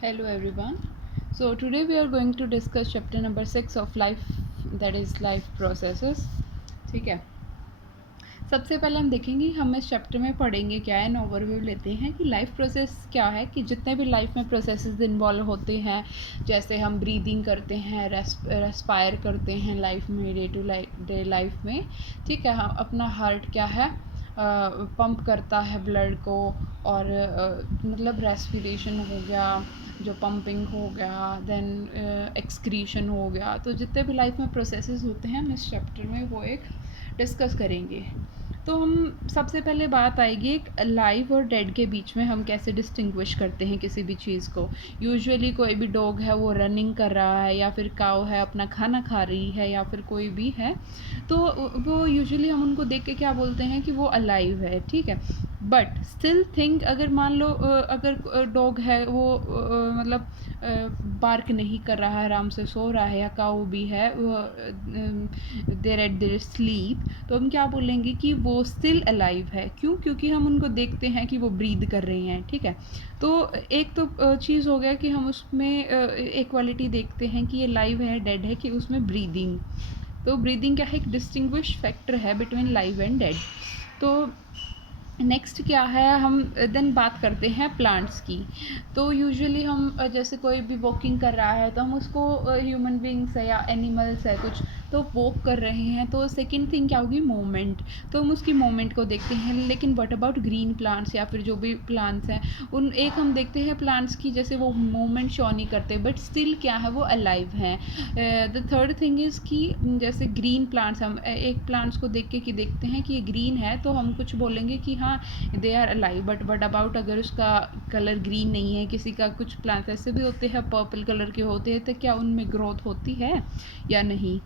Hello everyone. So today we are going to discuss chapter number 6 of life, that is life processes. ठीक है, सबसे पहले हम देखेंगे हम इस चैप्टर में पढ़ेंगे क्या है, ओवरव्यू लेते हैं कि लाइफ प्रोसेस क्या है, कि जितने भी लाइफ में प्रोसेसेस इन्वॉल्व होते हैं, जैसे हम ब्रीदिंग करते हैं, रेस्पायर करते हैं लाइफ में, डे लाइफ में, ठीक है, हम अपना हार्ट क्या है पंप करता है ब्लड को, और मतलब रेस्पिरेशन हो गया, जो पंपिंग हो गया, देन एक्सक्रीशन हो गया, तो जितने भी लाइफ में प्रोसेसेस होते हैं हम इस चैप्टर में वो एक डिस्कस करेंगे। तो हम सबसे पहले बात आएगी एक लाइव और डेड के बीच में हम कैसे डिस्टिंग्विश करते हैं किसी भी चीज़ को। यूजुअली कोई भी डॉग है वो रनिंग कर रहा है, या फिर काऊ है अपना खाना खा रही है, या फिर कोई भी है, तो वो यूजुअली हम उनको देख के क्या बोलते हैं कि वो अलाइव है, ठीक है। बट स्टिल थिंक, अगर मान लो अगर डॉग है वो मतलब बार्क नहीं कर रहा है, आराम से सो रहा है, या काऊ भी है वो देर एट देर स्लीप, तो हम क्या बोलेंगे कि वो स्टिल अलाइव है। क्यों? क्योंकि हम उनको देखते हैं कि वो ब्रीद कर रहे हैं, ठीक है। तो एक तो चीज़ हो गया कि हम उसमें एक क्वालिटी देखते हैं कि ये लाइव है डेड है, कि उसमें ब्रीदिंग, तो ब्रीदिंग क्या है, एक डिस्टिंग्विश फैक्टर है बिटवीन लाइव एंड डेड। तो नेक्स्ट क्या है, हम देन बात करते हैं प्लांट्स की। तो यूजुअली हम जैसे कोई भी वॉकिंग कर रहा है तो हम उसको ह्यूमन बींग्स है या एनिमल्स है कुछ, तो वॉक कर रहे हैं, तो सेकंड थिंग क्या होगी, मूवमेंट, तो हम उसकी मूवमेंट को देखते हैं। लेकिन व्हाट अबाउट ग्रीन प्लांट्स या फिर जो भी प्लांट्स हैं, उन एक हम देखते हैं प्लांट्स की जैसे वो मूवमेंट शो नहीं करते, बट स्टिल क्या है, वो अलाइव हैं। द थर्ड थिंग इज़ कि जैसे ग्रीन प्लांट्स, हम एक प्लांट्स को देख के कि देखते हैं कि ये ग्रीन है तो हम कुछ बोलेंगे कि हाँ they are alive, but what about अगर उसका कलर ग्रीन नहीं है, किसी का कुछ प्लांट्स ऐसे भी होते हैं पर्पल कलर के होते हैं, तो क्या उनमें ग्रोथ होती है या नहीं।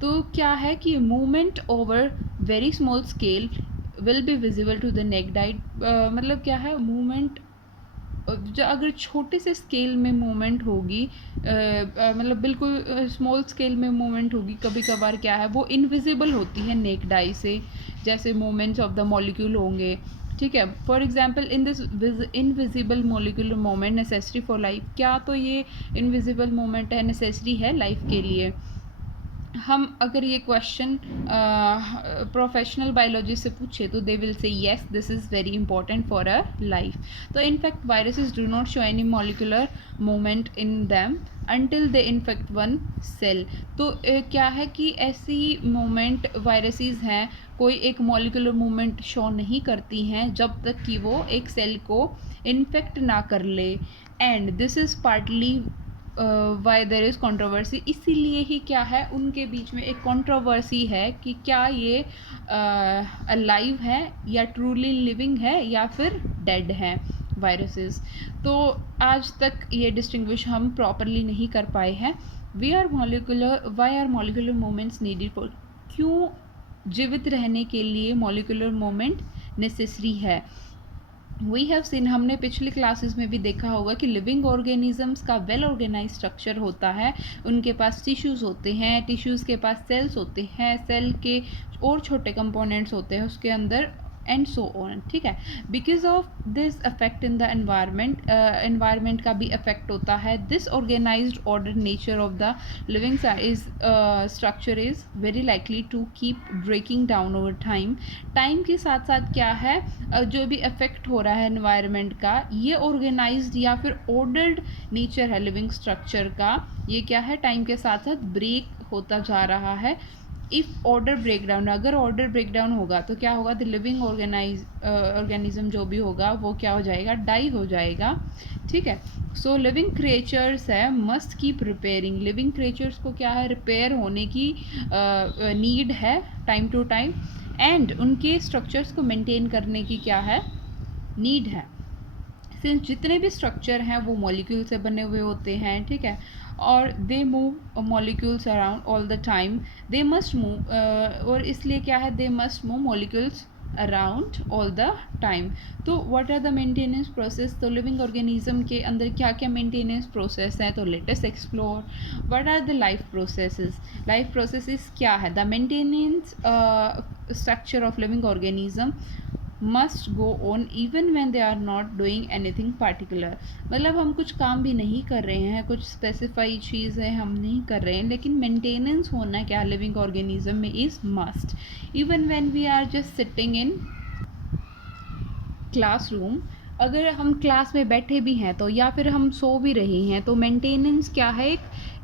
तो क्या है कि movement over very small scale will be visible to the naked eye, मतलब क्या है मूवमेंट, जो अगर छोटे से स्केल में मूवमेंट होगी, मतलब बिल्कुल स्मॉल स्केल में मूवमेंट होगी, कभी कभार क्या है वो इनविजिबल होती है नेक्ड आई से, जैसे मूवमेंट्स ऑफ द मॉलिक्यूल होंगे, ठीक है। For example in this invisible molecular moment necessary for life, क्या तो ये इनविजिबल मोमेंट है, नेसेसरी है लाइफ के लिए। हम अगर ये क्वेश्चन प्रोफेशनल बायोलॉजी से पूछे तो they will say yes this is very important for a life. तो in fact viruses do not show any molecular movement in them until they infect one cell. तो क्या है कि ऐसी मूवमेंट वायरसेस हैं, कोई एक मॉलिकुलर मूवमेंट शो नहीं करती हैं जब तक कि वो एक सेल को इन्फेक्ट ना कर ले। And this is partly why there is controversy, इसीलिए ही क्या है उनके बीच में एक कंट्रोवर्सी है कि क्या ये अलाइव है या ट्रूली लिविंग है या फिर डेड है वायरसेस। तो आज तक ये डिस्टिंग्विश हम प्रॉपरली नहीं कर पाए हैं। Why are molecular movements needed for, क्यों जीवित रहने के लिए मॉलिकुलर मोमेंट नेसेसरी है। वी हैव सीन, हमने पिछली क्लासेस में भी देखा होगा कि लिविंग ऑर्गेनिजम्स का वेल ऑर्गेनाइज स्ट्रक्चर होता है, उनके पास टिश्यूज़ होते हैं, टिश्यूज़ के पास सेल्स होते हैं, सेल के और छोटे कंपोनेंट्स होते हैं उसके अंदर, एंड सो ऑन, ठीक है। Because of this affect in the environment, environment का भी अफेक्ट होता है। This organised order nature of the living structure is very likely to keep breaking down over time. Time के साथ साथ क्या है, जो भी अफेक्ट हो रहा है एनवायरनमेंट का, ये ऑर्गेनाइज्ड या फिर ऑर्डर्ड नेचर है लिविंग स्ट्रक्चर का, ये क्या है टाइम के साथ साथ ब्रेक होता जा रहा है। इफ़ ऑर्डर ब्रेक डाउन, अगर ऑर्डर ब्रेक डाउन होगा तो क्या होगा, द लिविंग ऑर्गेनिज्म जो भी होगा वो क्या हो जाएगा, डाई हो जाएगा, ठीक है। सो लिविंग क्रिएचर्स है must keep repairing, living creatures को क्या है रिपेयर होने की नीड है टाइम टू टाइम, एंड उनके स्ट्रक्चर्स को मेंटेन करने की क्या है, नीड है। सिंस जितने भी स्ट्रक्चर हैं वो मॉलिक्यूल से बने हुए होते हैं, ठीक है, और they move molecules around all the time, they must move, और इसलिए क्या है, they must move molecules around all the time. तो what are the maintenance process, तो लिविंग ऑर्गेनिज्म के अंदर क्या क्या मेंटेनेंस प्रोसेस है, तो latest explore what are the life processes. Life processes क्या है, the maintenance structure of living organism must go on even when they are not doing anything particular. मतलब हम कुछ काम भी नहीं कर रहे हैं, कुछ स्पेसिफाई चीज़ें हम नहीं कर रहे हैं, लेकिन मेंटेनेंस होना क्या लिविंग ऑर्गेनिज्म में is must. Even when we are just sitting in classroom, अगर हम क्लास में बैठे भी हैं तो, या फिर हम सो भी रहे हैं, तो मेंटेनेंस क्या है,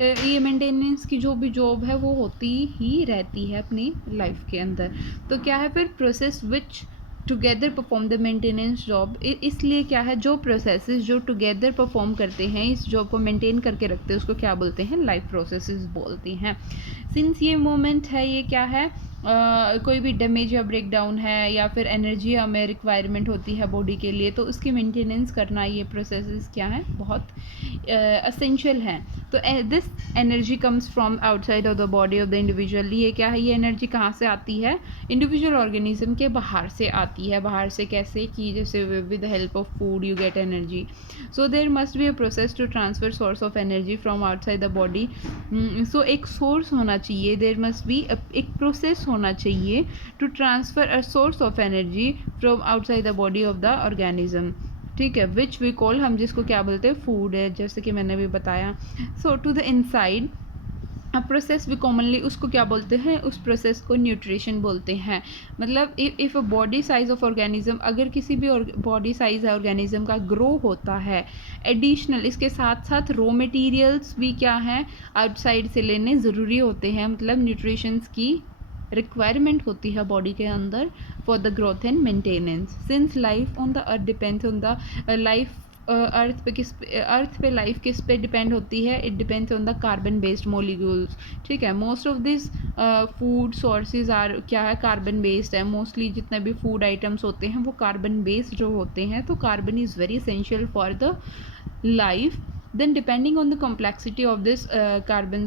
ये मेंटेनेंस की जो भी जॉब है वो होती ही रहती है अपनी लाइफ के अंदर। तो क्या है फिर, process which together perform the maintenance job. इसलिए क्या है, जो प्रोसेसेस जो टुगेदर परफॉर्म करते हैं, इस जॉब को मेंटेन करके रखते हैं, उसको क्या बोलते हैं, लाइफ प्रोसेसेस बोलते हैं। सिंस ये मोमेंट है, ये क्या है, कोई भी डैमेज या ब्रेक डाउन है, या फिर एनर्जी हमें रिक्वायरमेंट होती है बॉडी के लिए, तो उसकी मेंटेनेंस करना, ये प्रोसेसेस क्या है, बहुत असेंशियल हैं। तो this energy comes from outside of the body of the individual. ये क्या है, ये एनर्जी कहाँ से आती है, इंडिविजुअल ऑर्गेनिज्म के बाहर से आती है। बाहर से कैसे, कि जैसे with the help of food you get energy. So there must be a process to transfer source of energy from outside the body. So एक सोर्स होना चाहिए, देयर मस्ट बी एक प्रोसेस होना चाहिए to transfer a source of energy from outside the body of the organism. ठीक है, which we call, हम जिसको क्या बोलते हैं, फूड है, जैसे कि मैंने भी बताया। So to the inside a process भी कॉमनली उसको क्या बोलते हैं, उस प्रोसेस को न्यूट्रिशन बोलते हैं। मतलब if a body size of organism, अगर किसी भी बॉडी साइज है ऑर्गेनिज्म का ग्रो होता है, एडिशनल इसके साथ साथ रॉ मटेरियल्स भी क्या हैं, आउटसाइड से लेने ज़रूरी होते हैं। मतलब न्यूट्रिशंस की रिक्वायरमेंट होती है बॉडी के अंदर for the growth and maintenance. Since life on the earth depends on the life, earth पे लाइफ किस पे डिपेंड होती है, it depends on the carbon based molecules. ठीक है, most of this food sources are क्या है, कार्बन बेस्ड है। मोस्टली जितने भी फूड आइटम्स होते हैं वो कार्बन बेस्ड जो होते हैं। तो carbon is very essential for the life. Then depending on the complexity of this carbon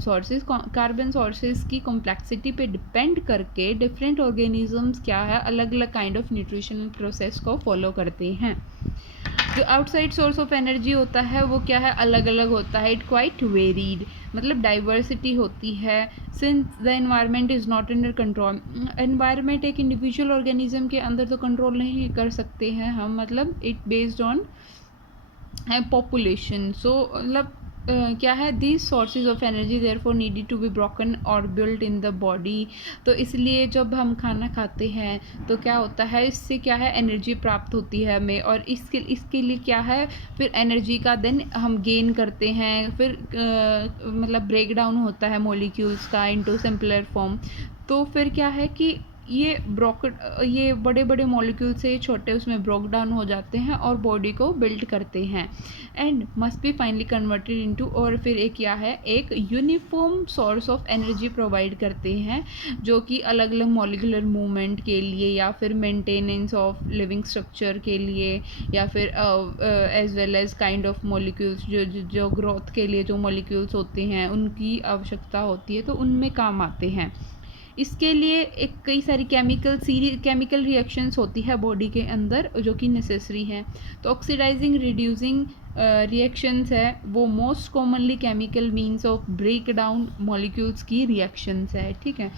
sources की कॉम्प्लेक्सिटी पे डिपेंड करके डिफरेंट ऑर्गेनिजम्स क्या है, अलग अलग काइंड ऑफ न्यूट्रिशनल प्रोसेस को फॉलो करते हैं। जो आउटसाइड सोर्स ऑफ एनर्जी होता है वो क्या है, अलग अलग होता है, इट क्वाइट वेरीड, मतलब डाइवर्सिटी होती है। Since the environment is not under control, environment एक इंडिविजुअल ऑर्गेनिज्म के अंदर तो कंट्रोल नहीं कर सकते हैं हम, मतलब it based on population. So मतलब क्या है, these sources of energy therefore needed to be broken और बिल्ट इन द बॉडी। तो इसलिए जब हम खाना खाते हैं तो क्या होता है, इससे क्या है, एनर्जी प्राप्त होती है हमें, और इसके लिए क्या है, फिर एनर्जी का देन हम गेन करते हैं, फिर मतलब ब्रेक डाउन होता है मॉलिक्यूल्स का इनटू सिंपलर फॉर्म। तो फिर क्या है कि ये बड़े बड़े मॉलिक्यूल से छोटे उसमें ब्रोक डाउन हो जाते हैं और बॉडी को बिल्ड करते हैं, and must be finally converted into, और फिर एक क्या है, एक uniform source of energy provide करते हैं, जो कि अलग अलग मॉलिकुलर मूवमेंट के लिए, या फिर मेंटेनेंस ऑफ लिविंग स्ट्रक्चर के लिए, या फिर as well as kind of molecules जो ग्रोथ के लिए जो मॉलिक्यूल्स होते हैं उनकी आवश्यकता होती है, तो उनमें काम आते हैं। इसके लिए एक कई सारी केमिकल रिएक्शंस होती है बॉडी के अंदर जो कि नेसेसरी है। तो ऑक्सीडाइजिंग रिड्यूसिंग रिएक्शंस है वो most commonly chemical means of break down molecules की रिएक्शंस है। ठीक है,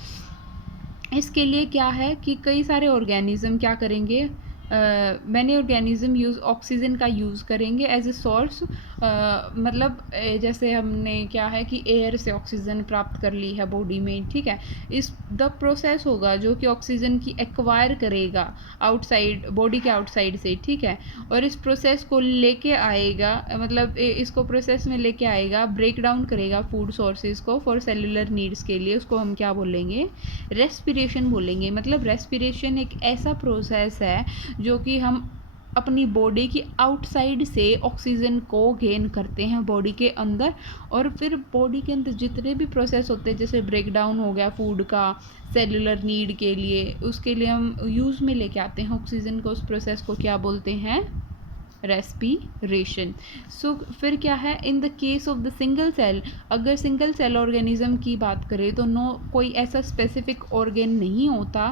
इसके लिए क्या है कि कई सारे ऑर्गेनिज्म क्या करेंगे, मैंने ऑर्गेनिज्म यूज़ ऑक्सीजन का यूज़ करेंगे एज ए सोर्स। मतलब जैसे हमने क्या है कि एयर से ऑक्सीजन प्राप्त कर ली है बॉडी में। ठीक है, इस द प्रोसेस होगा जो कि ऑक्सीजन की एक्वायर करेगा आउटसाइड, बॉडी के आउटसाइड से। ठीक है, और इस प्रोसेस को लेके आएगा, मतलब इसको प्रोसेस में लेके आएगा, ब्रेक डाउन करेगा फूड सोर्सेज को फॉर सेलुलर नीड्स के लिए। उसको हम क्या बोलेंगे, रेस्पिरेशन बोलेंगे। मतलब रेस्पिरेशन एक ऐसा प्रोसेस है जो कि हम अपनी बॉडी की आउटसाइड से ऑक्सीजन को गेन करते हैं बॉडी के अंदर, और फिर बॉडी के अंदर जितने भी प्रोसेस होते हैं, जैसे ब्रेक डाउन हो गया फूड का सेलुलर नीड के लिए, उसके लिए हम यूज़ में लेके आते हैं ऑक्सीजन को। उस प्रोसेस को क्या बोलते हैं, रेस्पिरेशन। सो फिर क्या है, in the case of the single cell, अगर सिंगल सेल ऑर्गेनिज्म की बात करें तो नो कोई ऐसा स्पेसिफिक ऑर्गन नहीं होता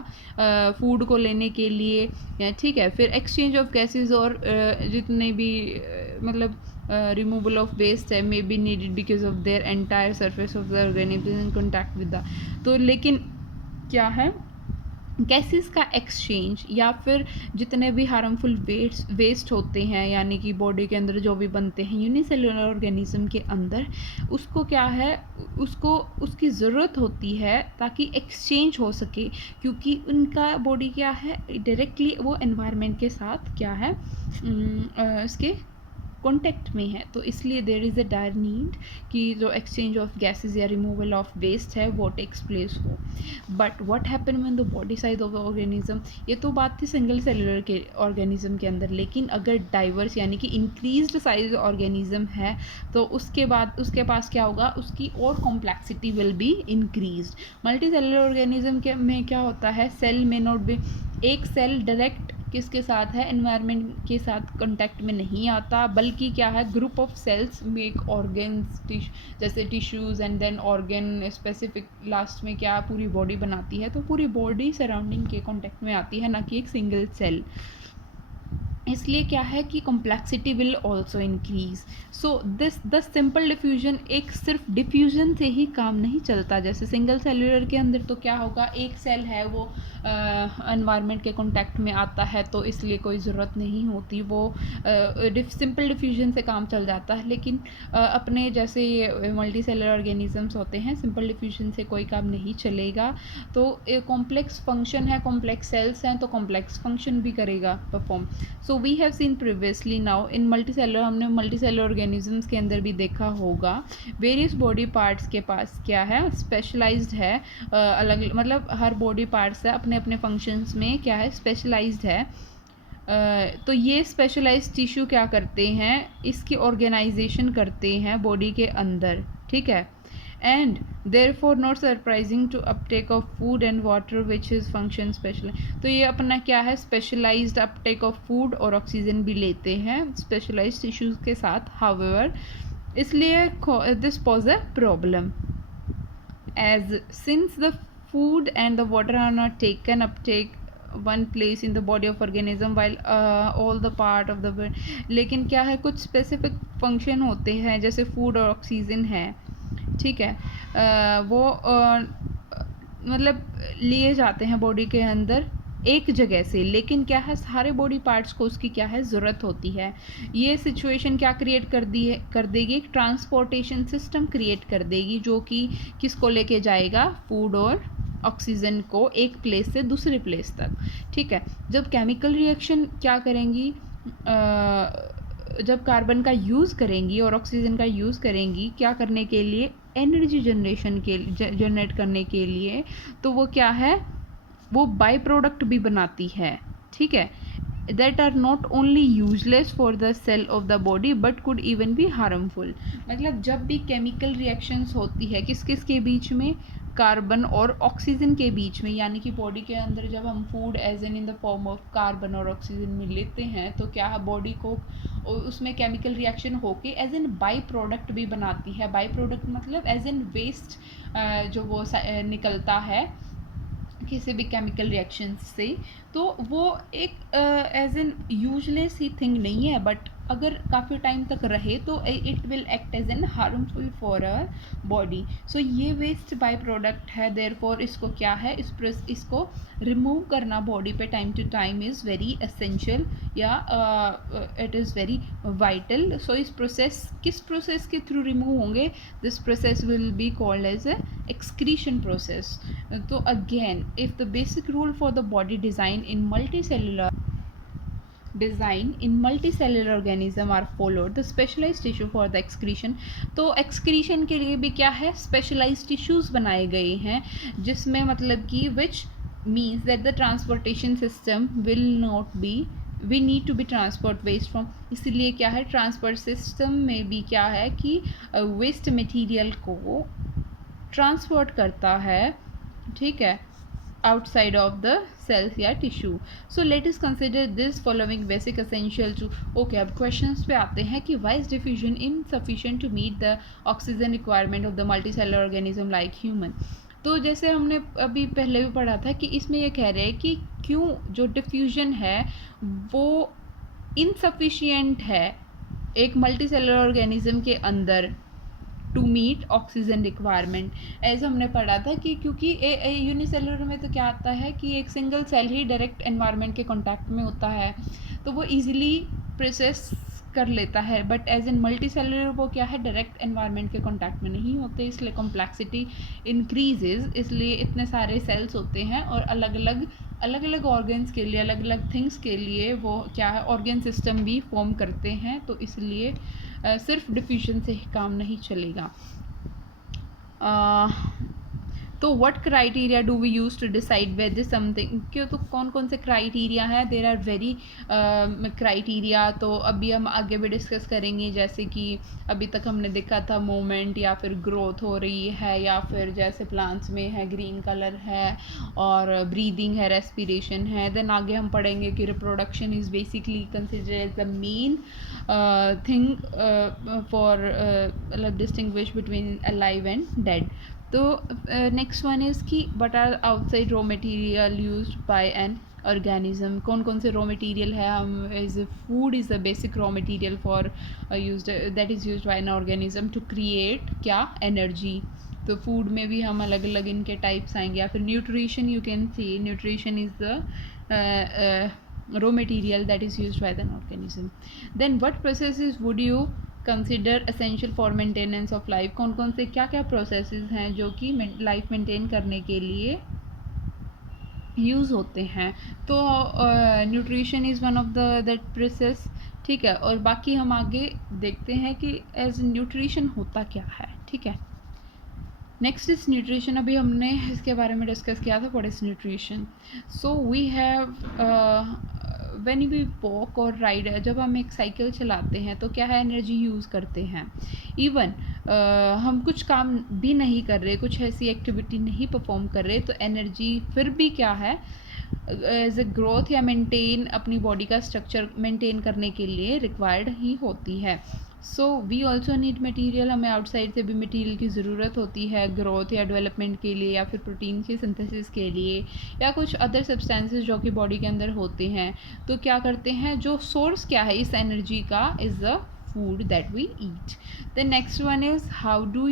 फूड को लेने के लिए। ठीक है, फिर एक्सचेंज ऑफ गैसेस और जितने भी मतलब रिमूवल ऑफ वेस्ट है may be needed because of their entire surface of the organism in contact with the. तो लेकिन क्या है, गैसेस का एक्सचेंज या फिर जितने भी हार्मफुल वेस्ट होते हैं, यानी कि बॉडी के अंदर जो भी बनते हैं यूनिसेलुलर ऑर्गेनिज्म के अंदर, उसको क्या है, उसको उसकी ज़रूरत होती है ताकि एक्सचेंज हो सके, क्योंकि उनका बॉडी क्या है, डायरेक्टली वो एनवायरनमेंट के साथ क्या है, इसके कॉन्टेक्ट में है। तो इसलिए there is a dire need कि जो एक्सचेंज ऑफ गैसेस या रिमूवल ऑफ वेस्ट है वो टेक्स प्लेस हो। But what happen when the body size of the organism, ये तो बात थी सिंगल सेलुलर के ऑर्गेनिज्म के अंदर, लेकिन अगर डाइवर्स यानी कि इंक्रीज्ड साइज ऑर्गेनिज्म है तो उसके बाद उसके पास क्या होगा, उसकी और complexity will be increased. Multi cellular organism के में क्या होता है, सेल में नॉट बी, एक सेल डायरेक्ट किसके साथ है, एनवायरनमेंट के साथ कांटेक्ट में नहीं आता, बल्कि क्या है, group of cells make organs, जैसे tissues and then organ specific, last में क्या पूरी बॉडी बनाती है। तो पूरी बॉडी सराउंडिंग के कांटेक्ट में आती है, ना कि एक सिंगल सेल। इसलिए क्या है कि complexity will also increase. So the simple diffusion, एक सिर्फ डिफ्यूजन से ही काम नहीं चलता। जैसे सिंगल सेलुलर के अंदर तो क्या होगा, एक सेल है वो एनवायरनमेंट के कांटेक्ट में आता है तो इसलिए कोई ज़रूरत नहीं होती, वो सिंपल डिफ्यूजन से काम चल जाता है। लेकिन अपने जैसे ये मल्टी सेलुलर ऑर्गेनिजम्स होते हैं, सिंपल डिफ्यूजन से कोई काम नहीं चलेगा। तो कॉम्प्लेक्स फंक्शन है, कॉम्प्लेक्स सेल्स हैं तो कॉम्प्लेक्स फंक्शन भी करेगा perform. So we have seen previously, now in multi cellular, हमने मल्टी सेलुलर ऑर्गेनिजम्स के अंदर भी देखा होगा, वेरियस बॉडी पार्ट्स के पास क्या है, स्पेशलाइज्ड है, अलग मतलब हर बॉडी पार्ट्स है अपने अपने फंक्शंस में क्या है, स्पेशलाइज्ड है। तो ये स्पेशलाइज्ड टिश्यू क्या करते हैं, इसकी ऑर्गेनाइजेशन करते हैं बॉडी के अंदर, ठीक है। And therefore not surprising to uptake of food and water which is function special। तो ये अपना क्या है, स्पेशलाइज्ड अपटेक ऑफ फूड और ऑक्सीजन भी लेते हैं स्पेशलाइज्ड टिश्यूज के साथ। हाउएवर, इसलिए this pause a problem as since the food and the water are not taken uptake one place in the body of organism while all the part of the, लेकिन क्या है, कुछ specific function होते हैं जैसे food और oxygen है, ठीक है, वो मतलब लिए जाते हैं बॉडी के अंदर एक जगह से, लेकिन क्या है, सारे बॉडी पार्ट्स को उसकी क्या है, ज़रूरत होती है। ये सिचुएशन क्या क्रिएट कर देगी, एक ट्रांसपोर्टेशन सिस्टम क्रिएट कर देगी जो कि किसको लेके जाएगा, फूड और ऑक्सीजन को एक प्लेस से दूसरे प्लेस तक, ठीक है। जब केमिकल रिएक्शन क्या करेंगी, जब कार्बन का यूज़ करेंगी और ऑक्सीजन का यूज़ करेंगी क्या करने के लिए, एनर्जी जनरेट करने के लिए, तो वो क्या है, वो बाई प्रोडक्ट भी बनाती है, ठीक है, that are not only useless for the cell of the body but could even be harmful. मतलब जब भी केमिकल रिएक्शंस होती है किस किस के बीच में, कार्बन और ऑक्सीजन के बीच में, यानी कि बॉडी के अंदर जब हम food as an in the form of carbon और ऑक्सीजन में लेते हैं तो क्या है, बॉडी को उसमें केमिकल रिएक्शन होके एज एन बाई प्रोडक्ट भी बनाती है। बाई प्रोडक्ट मतलब एज एन वेस्ट जो वो निकलता है किसी भी केमिकल रिएक्शन से, तो वो एक एज एन यूजलेस ही थिंग नहीं है, बट अगर काफ़ी टाइम तक रहे तो it will act as an harmful for our body. So ये वेस्ट बाय प्रोडक्ट है, देयरफॉर इसको क्या है, इसको रिमूव करना बॉडी पे time to time is very essential या it is very vital. So इस प्रोसेस, किस प्रोसेस के थ्रू रिमूव होंगे, this process will be called as a excretion process. तो again, if the basic rule for the body design in multicellular organism are followed, the specialized tissue for the excretion। तो excretion के लिए भी क्या है, specialized tissues बनाए गए हैं, जिसमें मतलब कि which means that the transportation system will not be, we need to be transport waste from। इसीलिए क्या है, ट्रांसपोर्ट सिस्टम में भी क्या है कि वेस्ट मटेरियल को ट्रांसपोर्ट करता है, ठीक है, outside of the cells या tissue। so let us consider this following basic essential to, okay, अब questions पे आते हैं कि why is diffusion insufficient to meet the oxygen requirement of the multicellular organism like human। तो जैसे हमने अभी पहले भी पढ़ा था कि इसमें ये कह रहे हैं कि क्यों जो डिफ्यूजन है वो इनसफिशिएंट है एक मल्टीसेलुलर ऑर्गेनिज्म के अंदर to meet oxygen requirement. As हमने पढ़ा था कि क्योंकि यूनिसेलुलर में तो क्या आता है कि एक सिंगल सेल ही डायरेक्ट एनवायरनमेंट के कॉन्टैक्ट में होता है, तो वो ईजिली प्रोसेस कर लेता है, but as in multi cellular वो क्या है, डायरेक्ट एनवायरनमेंट के कॉन्टैक्ट में नहीं होते, इसलिए कॉम्प्लेक्सिटी इंक्रीजेज। इसलिए इतने सारे सेल्स होते हैं और अलग अलग ऑर्गन्स के लिए, अलग अलग थिंग्स के लिए वो क्या है, ऑर्गन सिस्टम भी फॉर्म करते हैं, तो इसलिए सिर्फ डिफ्यूजन से काम नहीं चलेगा। तो what criteria do we use to decide whether something, क्यों, तो कौन कौन से क्राइटेरिया हैं, देर आर वेरी क्राइटेरिया। तो अभी हम आगे भी डिस्कस करेंगे, जैसे कि अभी तक हमने देखा था मूवमेंट या फिर ग्रोथ हो रही है, या फिर जैसे प्लांट्स में है ग्रीन कलर है, और ब्रीदिंग है, रेस्पिरेशन है। देन आगे हम पढ़ेंगे कि reproduction is basically considered as the main thing for distinguish between alive and dead. तो नेक्स्ट वन इज़ कि but are outside raw material used by an organism, कौन कौन से रॉ मटेरियल है, हम as food is the basic raw material for used, that is used by an organism to create क्या, energy. तो food में भी हम अलग अलग इनके टाइप्स आएंगे। या फिर nutrition, you can see nutrition is the raw material that is used by the organism. Then what processes would you consider essential for maintenance of life, कौन कौन से क्या क्या प्रोसेसेस हैं जो कि लाइफ मेंटेन करने के लिए यूज़ होते हैं। तो nutrition is one of the that process, ठीक है। और बाकी हम आगे देखते हैं कि एज न्यूट्रिशन होता क्या है, ठीक है। नेक्स्ट इज न्यूट्रिशन, अभी हमने इसके बारे में डिस्कस किया था, what is nutrition. So we have when we walk और राइड, जब हम एक साइकिल चलाते हैं तो क्या है, एनर्जी यूज़ करते हैं। इवन हम कुछ काम भी नहीं कर रहे, कुछ ऐसी एक्टिविटी नहीं परफॉर्म कर रहे, तो एनर्जी फिर भी क्या है, एज ए ग्रोथ या मेंटेन अपनी बॉडी का स्ट्रक्चर मेंटेन करने के लिए रिक्वायर्ड ही होती है। So we also need material, हमें आउटसाइड से भी मटीरियल की ज़रूरत होती है ग्रोथ या डेवलपमेंट के लिए, या फिर प्रोटीन के सिंथेसिस के लिए, या कुछ अदर सब्सटेंसेस जो कि बॉडी के अंदर होते हैं। तो क्या करते हैं, जो सोर्स क्या है इस एनर्जी का, is the food that we eat. The next one is how do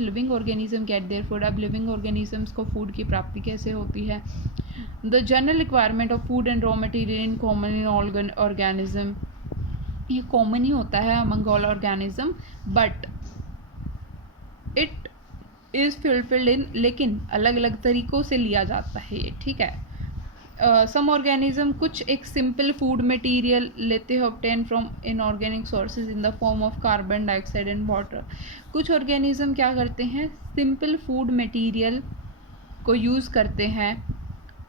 living organism get their food. अब living organisms को food की प्राप्ति कैसे होती है। The general requirement of food and raw material in common in all organism, ये common ही होता है among all organism, but it is fulfilled in, लेकिन अलग अलग तरीक़ों से लिया जाता है ये, ठीक है। सम ऑर्गेनिज्म कुछ एक सिंपल फूड मटेरियल लेते हैं obtain from inorganic sources in the form of carbon dioxide and water. कुछ ऑर्गेनिज्म क्या करते हैं, सिंपल फूड मटेरियल को यूज़ करते हैं,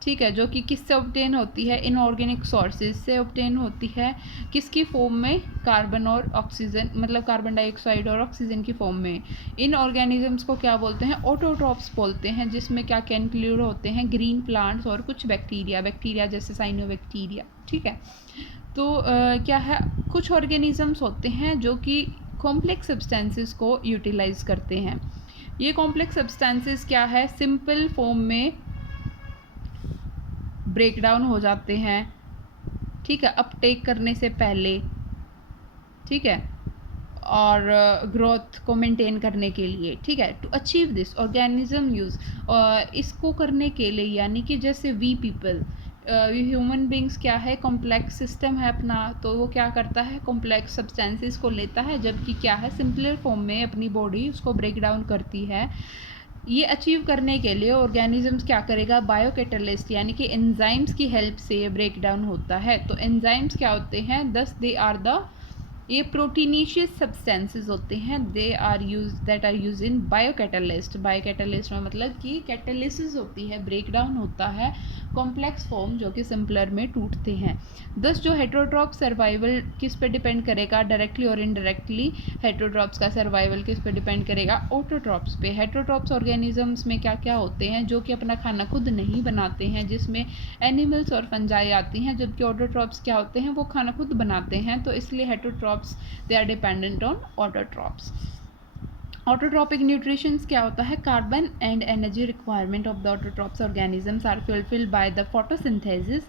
ठीक है, जो कि किससे ऑब्टेन होती है, इनऑर्गेनिक सोर्सेज से ऑब्टेन होती है, किसकी फॉर्म में, कार्बन और ऑक्सीजन, मतलब कार्बन डाइऑक्साइड और ऑक्सीजन की फॉर्म में। इन ऑर्गेनिजम्स को क्या बोलते हैं, ऑटोट्रॉप्स बोलते हैं, जिसमें क्या क्या इंक्लूड होते हैं, ग्रीन प्लांट्स और कुछ बैक्टीरिया जैसे साइनोबैक्टीरिया, ठीक है। तो क्या है, कुछ ऑर्गेनिजम्स होते हैं जो कि कॉम्प्लेक्स सब्सटेंसेस को यूटिलाइज करते हैं। ये कॉम्प्लेक्स सब्सटेंसेस क्या है, सिंपल फॉर्म में ब्रेक डाउन हो जाते हैं, ठीक है, अपटेक करने से पहले, ठीक है, और ग्रोथ को मेंटेन करने के लिए, ठीक है। To achieve this organism use, इसको करने के लिए, यानी कि जैसे वी पीपल, ह्यूमन बींग्स क्या है, कॉम्प्लेक्स सिस्टम है अपना, तो वो क्या करता है, कॉम्प्लेक्स सब्सटेंसेस को लेता है, जबकि क्या है, सिंपलर फॉर्म में अपनी बॉडी उसको ब्रेक डाउन करती है। ये अचीव करने के लिए ऑर्गेनिजम्स क्या करेगा, बायोकैटलिस्ट यानी कि एंजाइम्स की हेल्प से ये ब्रेक डाउन होता है। तो एंजाइम्स क्या होते हैं, दस दे आर द, ये प्रोटीनीशियस सब्सटेंसेस होते हैं, they are use that are use in biocatalyst. Biocatalyst में मतलब कि कैटलिसिस होती है, ब्रेक डाउन होता है कॉम्प्लेक्स फॉर्म जो कि सिंपलर में टूटते हैं। दस जो हेटरोट्रॉप सर्वाइवल किस पे डिपेंड करेगा, डायरेक्टली और इनडायरेक्टली हेटरोट्रॉप्स का सर्वाइवल किस पे डिपेंड करेगा, ऑटोट्रॉप्स पे। हेटरोट्रॉप्स ऑर्गेनिजम्स में क्या क्या होते हैं, जो कि अपना खाना खुद नहीं बनाते हैं, जिसमें एनिमल्स और फंजाई आती हैं, जबकि ऑटोट्रॉप्स क्या होते हैं, वो खाना खुद बनाते हैं। तो इसलिए heterotrophs they are dependent on autotrophs. Autotrophic nutrition क्या होता है, carbon and energy requirement of the autotrophs organisms are fulfilled by the photosynthesis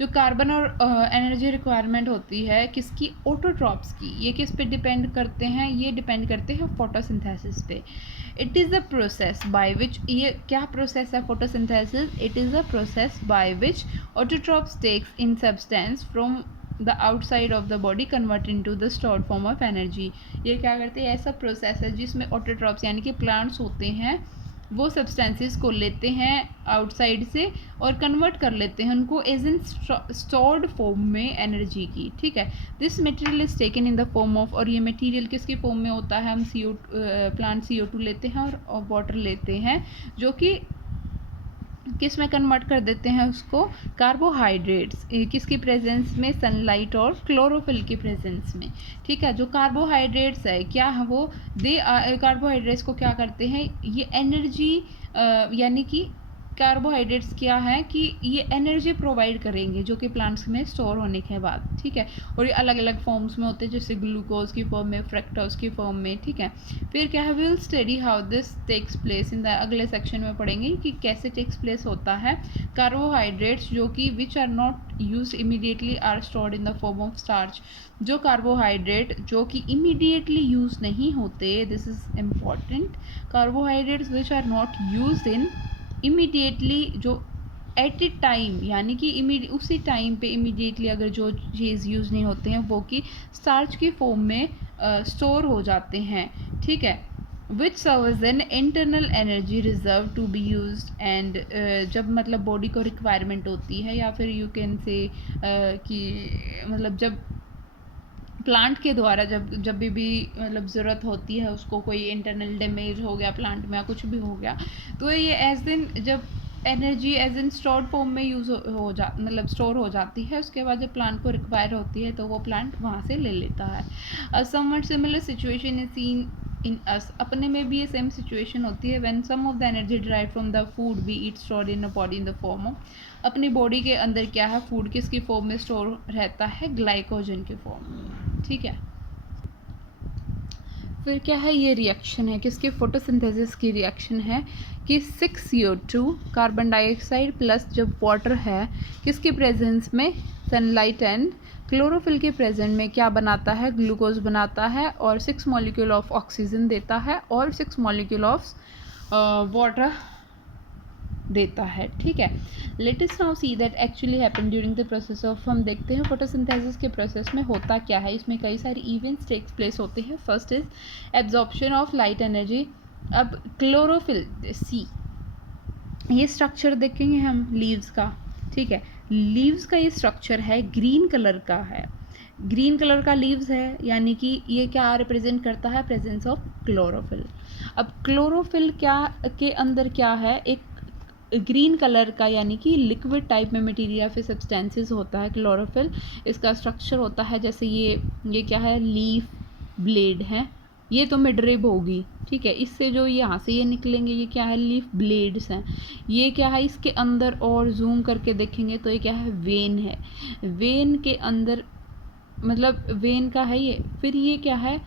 जो कार्बन और एनर्जी रिक्वायरमेंट होती है किसकी, ऑटोट्रॉप्स की। ये किस पे डिपेंड करते हैं, ये डिपेंड करते हैं फोटोसिंथेसिस पे। It is a process by which, ये क्या प्रोसेस है photosynthesis, it is a process by which autotrophs takes in substance from the outside of the body convert into the stored form of energy. ये क्या करते हैं, ऐसा process है जिसमें ऑटोट्रॉप्स यानी कि प्लांट्स होते हैं, वो सब्सटेंसेस को लेते हैं आउटसाइड से और कन्वर्ट कर लेते हैं उनको एज इन स्टोर्ड फॉर्म में एनर्जी की। ठीक है, this material is taken in the form of, और ये मटेरियल किसकी फॉर्म में होता है, हम प्लांट CO2 लेते हैं और वाटर लेते हैं, जो कि किस में कन्वर्ट कर देते हैं उसको, कार्बोहाइड्रेट्स, किसकी प्रेजेंस में, सनलाइट और क्लोरोफिल की प्रेजेंस में। ठीक है, जो कार्बोहाइड्रेट्स है क्या है वो, कार्बोहाइड्रेट्स को क्या करते हैं, ये एनर्जी यानी कि कार्बोहाइड्रेट्स क्या है कि ये एनर्जी प्रोवाइड करेंगे जो कि प्लांट्स में स्टोर होने के बाद। ठीक है, और ये अलग अलग फॉर्म्स में होते हैं, जैसे ग्लूकोज की फॉर्म में, फ्रक्टोज की फॉर्म में। ठीक है, फिर क्या है, will study how this takes place in the, अगले सेक्शन में पढ़ेंगे कि कैसे टेक्स प्लेस होता है। कार्बोहाइड्रेट्स जो कि which are not use immediately are stored in the form of starch, जो कार्बोहाइड्रेट जो कि इमीडिएटली यूज नहीं होते, this is important, carbohydrates which are not use in immediately, जो एट ए टाइम यानी कि उसी टाइम पे इमीडिएटली अगर जो चीज़ यूज़ नहीं होते हैं वो कि स्टार्च की फॉर्म में स्टोर हो जाते हैं। ठीक है, which serve as an internal energy reserve to be use and, जब मतलब बॉडी को रिक्वायरमेंट होती है, या फिर यू कैन से कि मतलब जब प्लांट के द्वारा जब भी मतलब ज़रूरत होती है उसको, कोई इंटरनल डैमेज हो गया प्लांट में या कुछ भी हो गया, तो ये एज दिन जब energy as in stored form में यूज़ हो जा मतलब स्टोर हो जाती है, उसके बाद जब प्लांट को रिक्वायर होती है तो वो प्लांट वहाँ से ले लेता है। Somewhat similar situation is seen in us, अपने में भी ये सेम सिचुएशन होती है। When some of the energy derive from the food we eat stored in a body in the form of, अपनी बॉडी के अंदर क्या है, फूड किसकी फॉर्म में स्टोर रहता है, ग्लाइकोजन के फॉर्म में। ठीक है, फिर क्या है, ये रिएक्शन है किसके, फोटोसिंथेसिस की रिएक्शन है कि 6CO2 कार्बन डाइऑक्साइड प्लस जब वाटर है किसके प्रेजेंस में, सनलाइट एंड क्लोरोफिल के प्रेजेंट में क्या बनाता है, ग्लूकोज बनाता है और 6 मॉलिक्यूल ऑफ ऑक्सीजन देता है और 6 मॉलिक्यूल ऑफ वाटर देता है। ठीक है, let us now see that actually happen during the process of, हम देखते हैं फोटोसिंथेसिस के प्रोसेस में होता क्या है। इसमें कई सारी इवेंट्स टेक्स प्लेस होते हैं। First is absorption of light energy. अब क्लोरोफिल सी, ये स्ट्रक्चर देखेंगे हम लीव्स का। ठीक है, लीव्स का ये स्ट्रक्चर है, ग्रीन कलर का है, ग्रीन कलर का लीव्स है, यानी कि ये क्या रिप्रेजेंट करता है, प्रेजेंस ऑफ क्लोरोफिल। अब क्लोरोफिल क्या के अंदर क्या है, एक ग्रीन कलर का यानी कि लिक्विड टाइप में मटेरियल या फिर सब्सटेंसेस होता है क्लोरोफिल। इसका स्ट्रक्चर होता है जैसे ये क्या है, लीफ ब्लेड है, ये तो मिडरिब होगी। ठीक है, इससे जो यहाँ से ये निकलेंगे ये क्या है, लीफ ब्लेड्स हैं। ये क्या है, इसके अंदर और जूम करके देखेंगे तो ये क्या है, वेन है, वेन के अंदर मतलब वेन का है ये। फिर ये क्या है,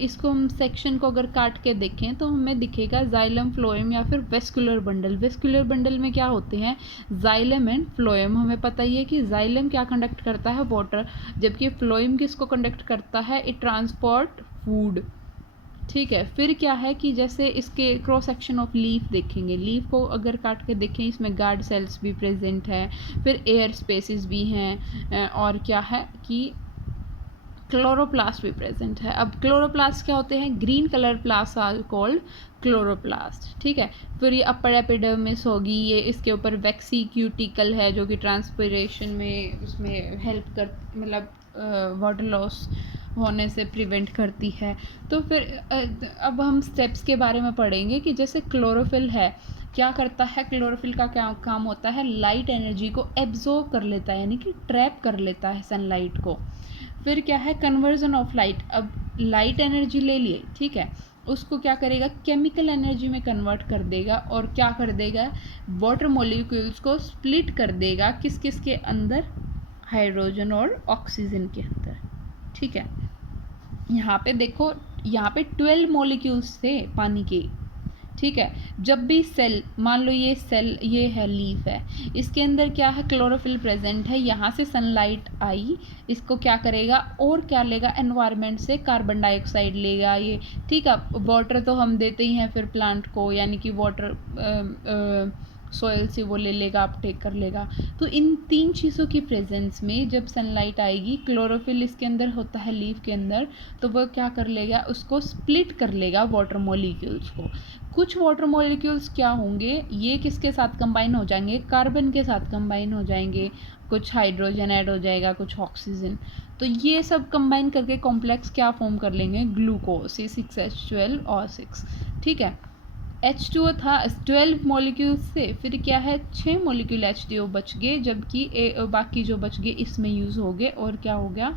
इसको हम सेक्शन को अगर काट के देखें तो हमें दिखेगा जाइलम, फ्लोएम या फिर वेस्कुलर बंडल। वेस्कुलर बंडल में क्या होते हैं, जाइलम एंड फ्लोएम। हमें पता ही है कि जाइलम क्या कंडक्ट करता है, वाटर, जबकि फ्लोएम किसको कंडक्ट करता है, इट ट्रांसपोर्ट फूड। ठीक है, फिर क्या है कि जैसे इसके क्रॉस सेक्शन ऑफ लीफ देखेंगे, लीफ को अगर काट के देखें इसमें गार्ड सेल्स भी प्रेजेंट है, फिर एयर स्पेसिस भी हैं, और क्या है कि क्लोरोप्लास्ट भी प्रेजेंट है। अब क्लोरोप्लास्ट क्या होते हैं, green colour plast are called chloroplast. ठीक है, फिर ये अपर एपिडर्मिस होगी, ये इसके ऊपर वैक्सी क्यूटिकल है जो कि ट्रांसपिरेशन में उसमें हेल्प कर मतलब वाटर लॉस होने से प्रिवेंट करती है। तो फिर अब हम स्टेप्स के बारे में पढ़ेंगे कि जैसे क्लोरोफिल है, क्या करता है, क्लोरोफिल का क्या काम होता है, लाइट एनर्जी को एब्जॉर्ब कर लेता है यानी कि ट्रैप कर लेता है सनलाइट को। फिर क्या है, कन्वर्जन ऑफ लाइट, अब लाइट एनर्जी ले लिए, ठीक है, उसको क्या करेगा, केमिकल एनर्जी में कन्वर्ट कर देगा और क्या कर देगा, वाटर मॉलिक्यूल्स को स्प्लिट कर देगा किस किस के अंदर, हाइड्रोजन और ऑक्सीजन के अंदर। ठीक है, यहाँ पे देखो, यहाँ पे 12 मॉलिक्यूल्स थे पानी के, ठीक है। जब भी सेल, मान लो ये सेल, ये है लीफ है, इसके अंदर क्या है, क्लोरोफिल प्रेजेंट है, यहाँ से सनलाइट आई, इसको क्या करेगा और क्या लेगा, एनवायरनमेंट से कार्बन डाइऑक्साइड लेगा ये, ठीक है। वाटर तो हम देते ही हैं फिर प्लांट को, यानी कि वाटर सॉइल से वो ले लेगा, अपटेक कर लेगा। तो इन तीन चीज़ों की प्रेजेंस में जब सनलाइट आएगी, क्लोरोफिल इसके अंदर होता है लीफ के अंदर, तो वो क्या कर लेगा, उसको स्प्लिट कर लेगा वाटर मॉलिक्यूल्स को। कुछ वाटर मॉलिक्यूल्स क्या होंगे, ये किसके साथ कंबाइन हो जाएंगे, कार्बन के साथ कंबाइन हो जाएंगे, कुछ हाइड्रोजन ऐड हो जाएगा, कुछ ऑक्सीजन। तो ये सब कंबाइन करके कॉम्प्लेक्स क्या फॉर्म कर लेंगे, ग्लूकोज, C6H12 और 6, ठीक है। H2O था 12 मॉलिक्यूल से, फिर क्या है 6 मॉलिक्यूल H2O बच गए, जबकि बाकी जो बच गए इसमें यूज़ हो गए, और क्या हो गया,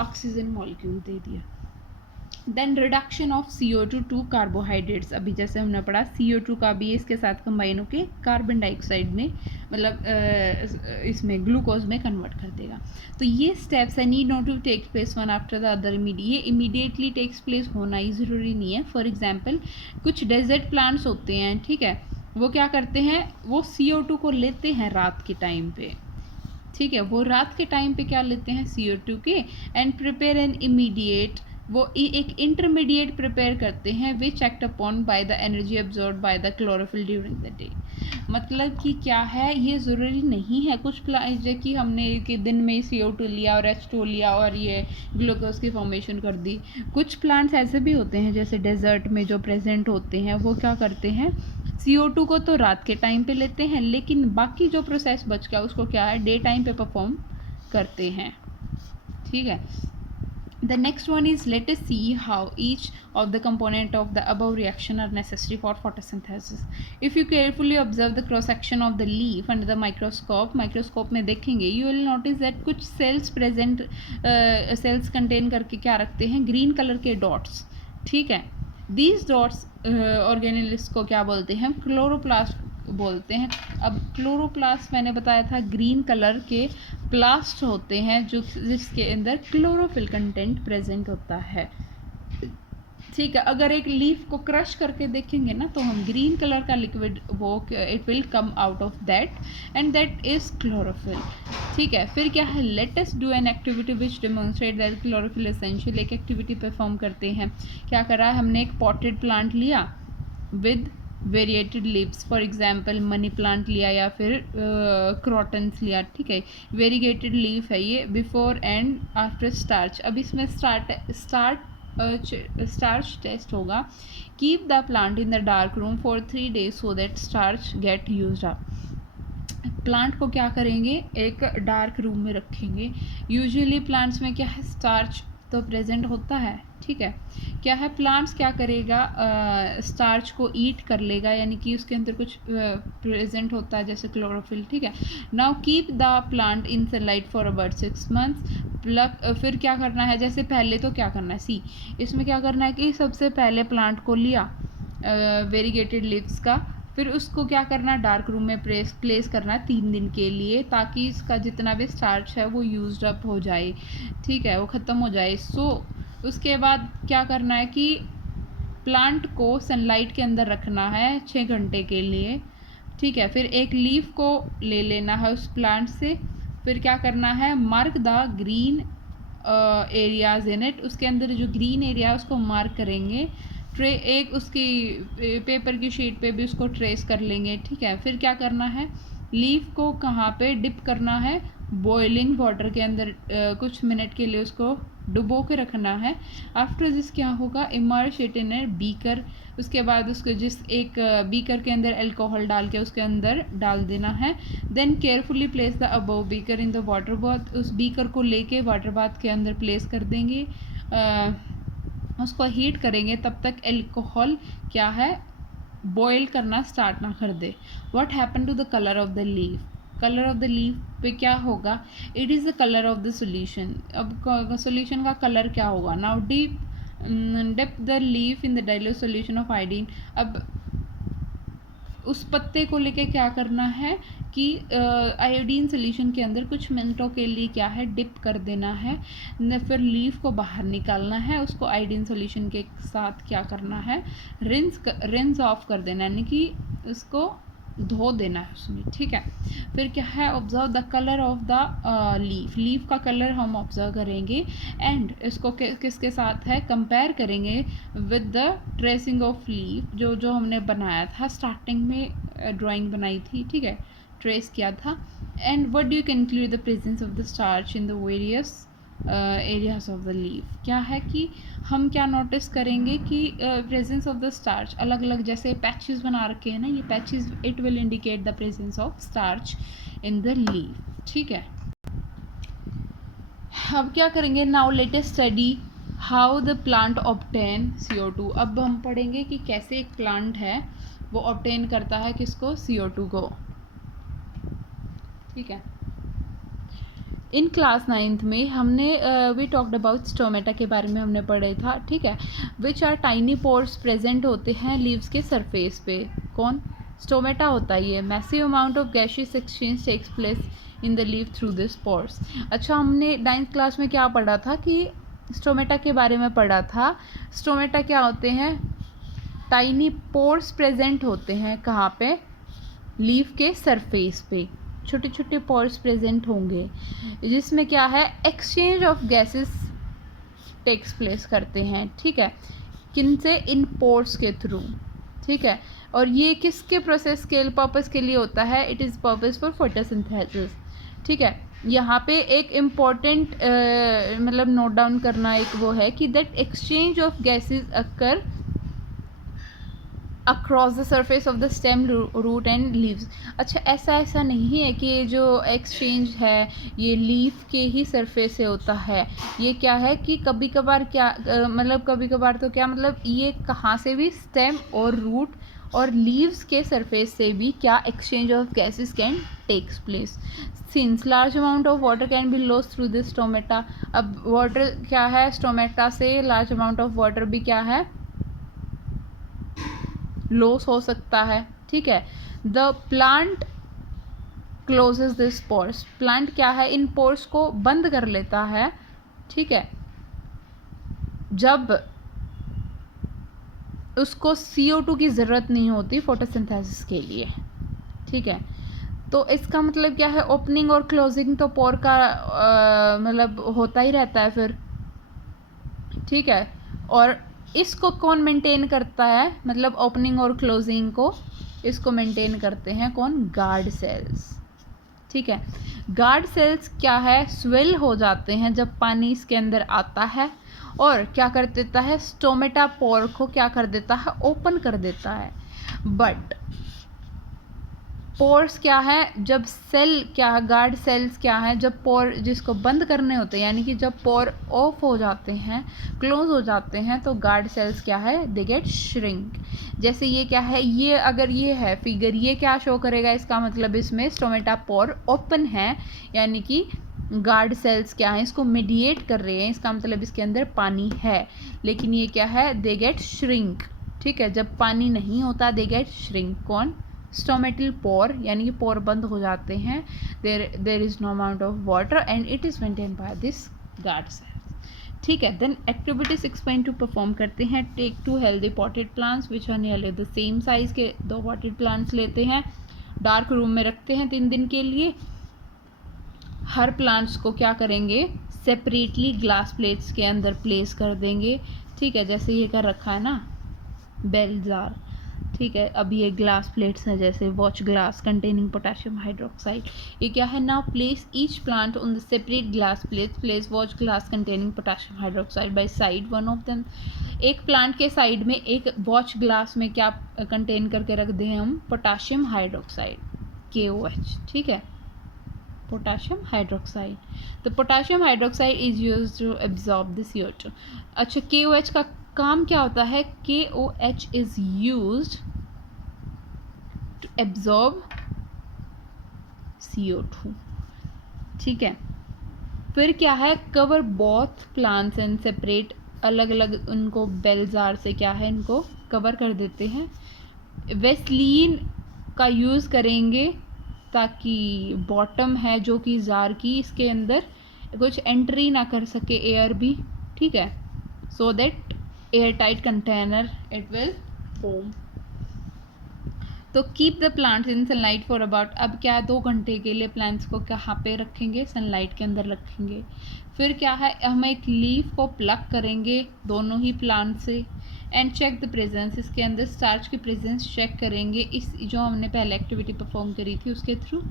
ऑक्सीजन मॉलिक्यूल दे दिया। Then reduction of CO2 to carbohydrates, अभी जैसे हमने पढ़ा CO2 का भी इसके साथ कंबाइन होकर कार्बन डाइऑक्साइड में, मतलब इसमें ग्लूकोज में कन्वर्ट कर देगा। तो ये स्टेप्स है, need not to take place one after the other ये इमीडिएटली टेक्स प्लेस होना ही ज़रूरी नहीं है। फॉर एग्जाम्पल कुछ डेजर्ट प्लांट्स होते हैं, ठीक है, वो क्या करते हैं, वो CO2 को लेते हैं रात के टाइम पे, ठीक है, वो रात के टाइम पे क्या लेते हैं, CO2 के, एंड प्रिपेयर एन इमीडिएट, वो एक इंटरमीडिएट प्रिपेयर करते हैं, which act upon by the energy absorb by the chlorophyll during the day. मतलब कि क्या है, ये ज़रूरी नहीं है कुछ जो कि हमने कि दिन में CO2 लिया और H2O लिया और ये ग्लूकोज की फॉर्मेशन कर दी। कुछ प्लांट्स ऐसे भी होते हैं जैसे डेजर्ट में जो प्रेजेंट होते हैं, वो क्या करते हैं, CO2 को तो रात के टाइम पे लेते हैं, लेकिन बाकी जो प्रोसेस बच गया उसको क्या है, डे टाइम पे परफॉर्म करते हैं, ठीक है। The next one is, let us see how each of the component of the above reaction are necessary for photosynthesis. If you carefully observe the cross section of the leaf under the microscope में देखेंगे, you will notice that कुछ cells present, cells contain करके क्या रखते हैं, green color के dots, ठीक है। These dots ऑर्गेनेल्स को क्या बोलते हैं, क्लोरोप्लास्ट बोलते हैं। अब क्लोरोप्लास्ट मैंने बताया था ग्रीन कलर के प्लास्ट होते हैं जो जिसके अंदर क्लोरोफिल कंटेंट प्रेजेंट होता है, ठीक है। अगर एक लीफ को क्रश करके देखेंगे ना, तो हम ग्रीन कलर का लिक्विड, वो it will come out of that, and that is chlorophyll, ठीक है। फिर क्या है, let us do an activity which demonstrate that chlorophyll essential. एक एक्टिविटी परफॉर्म करते हैं। क्या करा, हमने एक पॉटेड प्लांट लिया with variegated leaves, for example money plant लिया या फिर क्रॉटन्स लिया, ठीक है। वेरीगेटेड लीफ है ये, बिफोर एंड आफ्टर स्टार्च। अब इसमें स्टार्च टेस्ट होगा। Keep the plant in the dark room for 3 days so that starch get used up. Plant को क्या करेंगे, एक डार्क रूम में रखेंगे। यूजुअली प्लांट्स में क्या है, स्टार्च तो प्रेजेंट होता है, ठीक है। क्या है, प्लांट्स क्या करेगा, स्टार्च को ईट कर लेगा, यानी कि उसके अंदर कुछ प्रेजेंट होता है जैसे क्लोरोफिल, ठीक है। Now keep the plant in sunlight for about 6 months। फिर क्या करना है, जैसे पहले तो क्या करना है, इसमें क्या करना है कि सबसे पहले प्लांट को लिया वेरीगेटेड लीव्स का, फिर उसको क्या करना, डार्क रूम में प्लेस करना 3 दिन के लिए, ताकि इसका जितना भी स्टार्च है वो यूज्ड अप हो जाए, ठीक है, वो ख़त्म हो जाए। उसके बाद क्या करना है कि प्लांट को सनलाइट के अंदर रखना है 6 घंटे के लिए, ठीक है। फिर एक लीफ को ले लेना है उस प्लांट से, फिर क्या करना है, mark the green areas in it. उसके अंदर जो ग्रीन एरिया है उसको मार्क करेंगे, एक उसकी पेपर की शीट पे भी उसको ट्रेस कर लेंगे, ठीक है। फिर क्या करना है, लीफ को कहाँ पे डिप करना है, बॉइलिंग वाटर के अंदर कुछ मिनट के लिए उसको डुबो के रखना है। आफ्टर दिस क्या होगा, emerge it in a beaker. उसके बाद उसको एक बीकर के अंदर अल्कोहल डाल के उसके अंदर डाल देना है। Then carefully place the above beaker in the water bath. उस बीकर को लेके वाटर बाथ के अंदर प्लेस कर देंगे, उसको हीट करेंगे तब तक अल्कोहल क्या है, बॉयल करना स्टार्ट ना कर दे। What happen to the colour of the leaf, colour of the leaf पे क्या होगा, it is the colour of the solution. अब सोल्यूशन का कलर क्या होगा, now dip the leaf in the dilute solution of iodine. अब उस पत्ते को लेके क्या करना है कि आयोडीन सोल्यूशन के अंदर कुछ मिनटों के लिए क्या है डिप कर देना है, फिर लीफ को बाहर निकालना है, उसको आयोडीन सोल्यूशन के साथ क्या करना है, रिंस ऑफ कर देना, यानी कि उसको धो देना है उसमें, ठीक है। फिर क्या है, observe the colour of the leaf का कलर हम ऑब्जर्व करेंगे, एंड इसको किसके साथ है, कंपेयर करेंगे with the tracing of leaf, जो हमने बनाया था स्टार्टिंग में, ड्राइंग बनाई थी, ठीक है, ट्रेस किया था। And what do you conclude the presence of the starch in the various areas of the leaf, क्या है कि हम क्या नोटिस करेंगे कि प्रेजेंस ऑफ द स्टार्च अलग अलग, जैसे पैचेस बना रखे हैं ना, ये patches it will indicate the presence of starch in the leaf, ठीक है। अब क्या करेंगे, now let us study how the plant obtain CO2। अब हम पढ़ेंगे कि कैसे एक प्लांट है वो ऑब्टेन करता है किसको, CO2 को, ठीक है। इन क्लास 9th में हमने वी टॉक्ड अबाउट स्टोमेटा के बारे में हमने पढ़ा था, ठीक है, which are tiny pores present होते हैं लीव्स के सरफेस पे। कौन, स्टोमेटा होता है ये। Massive amount of gaseous exchange takes place in the leave through this pores. अच्छा, हमने 9th क्लास में क्या पढ़ा था कि स्टोमेटा के बारे में पढ़ा था। स्टोमेटा क्या होते हैं, टाइनी पोर्स प्रेजेंट होते हैं कहाँ पे, लीफ के सरफेस पे, छोटे छोटे पोर्स प्रेजेंट होंगे जिसमें क्या है, exchange of gases takes place करते हैं, ठीक है, किन से, इन पोर्स के थ्रू, ठीक है। और ये किसके प्रोसेस के पर्पस के लिए होता है, it is purpose for photosynthesis, ठीक है। यहाँ पे एक इम्पॉर्टेंट मतलब नोट डाउन करना एक वो है कि that exchange of gases occur across the surface of the stem, root and leaves. अच्छा, ऐसा नहीं है कि ये जो एक्सचेंज है ये लीफ के ही सरफेस से होता है। ये क्या है कि कभी कभार क्या मतलब कभी कभार तो क्या मतलब ये कहाँ से भी, स्टेम और रूट और लीव्स के सरफेस से भी क्या exchange of gases can takes place. Since large amount of water can be loss through this stomata. अब वाटर क्या है, स्टोमेटा से लार्ज अमाउंट ऑफ वाटर भी क्या है, लॉस हो सकता है, ठीक है। The plant closes this pores, plant क्या है, इन पोर्स को बंद कर लेता है, ठीक है, जब उसको CO2 की ज़रूरत नहीं होती फोटोसिंथेसिस के लिए, ठीक है। तो इसका मतलब क्या है, ओपनिंग और क्लोजिंग तो पोर का मतलब होता ही रहता है फिर, ठीक है। और इसको कौन मेंटेन करता है, मतलब ओपनिंग और क्लोजिंग को इसको मेंटेन करते हैं कौन, गार्ड सेल्स, ठीक है। गार्ड सेल्स क्या है, स्वेल हो जाते हैं जब पानी इसके अंदर आता है, और क्या कर देता है, स्टोमेटा पोर को क्या कर देता है, ओपन कर देता है। बट पोर्स क्या है, जब सेल क्या है, गार्ड सेल्स क्या है, जब पोर जिसको बंद करने होते हैं, यानी कि जब पोर ऑफ हो जाते हैं, क्लोज हो जाते हैं, तो गार्ड सेल्स क्या है, दे गेट श्रिंक। जैसे ये क्या है, ये अगर ये है फिगर, ये क्या शो करेगा, इसका मतलब इसमें स्टोमेटा पोर ओपन है, यानी कि गार्ड सेल्स क्या है, इसको मीडिएट कर रहे हैं, इसका मतलब इसके अंदर पानी है। लेकिन ये क्या है, दे गेट श्रिंक, ठीक है, जब पानी नहीं होता दे गेट श्रिंक। कौन, स्टोमेटल पोर, यानी कि पोर बंद हो जाते हैं, there is no amount of water and it is maintain by this guard cells, ठीक है। देन एक्टिविटी 6.2 परफॉर्म करते हैं। Take 2 healthy potted plants which are nearly the same size के 2 पॉटेड प्लांट्स लेते हैं, डार्क रूम में रखते हैं 3 दिन के लिए। हर प्लांट्स को क्या करेंगे, सेपरेटली ग्लास प्लेट्स के अंदर प्लेस कर देंगे, ठीक है, जैसे ये कर रखा है ना बेल जार, ठीक है। अब ये ग्लास प्लेट्स हैं जैसे watch glass containing potassium hydroxide, ये क्या है ना, place each plant on the separate glass plates, place watch glass containing potassium hydroxide by side one of them. एक प्लांट के साइड में एक वॉच ग्लास में क्या कंटेन करके रख दें हम, पोटेशियम हाइड्रोक्साइड KOH, ठीक है, पोटेशियम हाइड्रोक्साइड। तो potassium hydroxide is used to absorb the CO2। अच्छा, KOH का काम क्या होता है, KOH is used to absorb CO2, ठीक है। फिर क्या है, cover both plants and separate, अलग अलग उनको बेल जार से क्या है, इनको कवर कर देते हैं। वेस्लीन का यूज़ करेंगे ताकि बॉटम है जो कि जार की, इसके अंदर कुछ एंट्री ना कर सके एयर भी, ठीक है, so that air tight container it will form. तो keep the plants in sunlight for about, अब क्या 2 घंटे के लिए प्लांट्स को कहाँ पे रखेंगे, सनलाइट के अंदर रखेंगे। फिर क्या है, हम एक लीफ को प्लग करेंगे दोनों ही प्लांट से, एंड चेक द प्रेजेंस, इसके अंदर स्टार्च की प्रेजेंस चेक करेंगे इस जो हमने पहले एक्टिविटी परफॉर्म करी थी उसके through.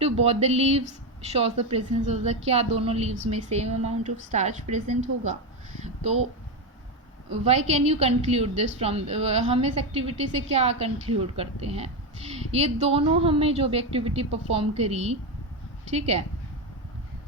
To both the leaves shows the presence of the, क्या दोनों लीव्स में same amount of starch present होगा। तो why can you conclude this from, हम इस एक्टिविटी से क्या कंक्लूड करते हैं, ये दोनों हमें जो भी एक्टिविटी परफॉर्म करी, ठीक है,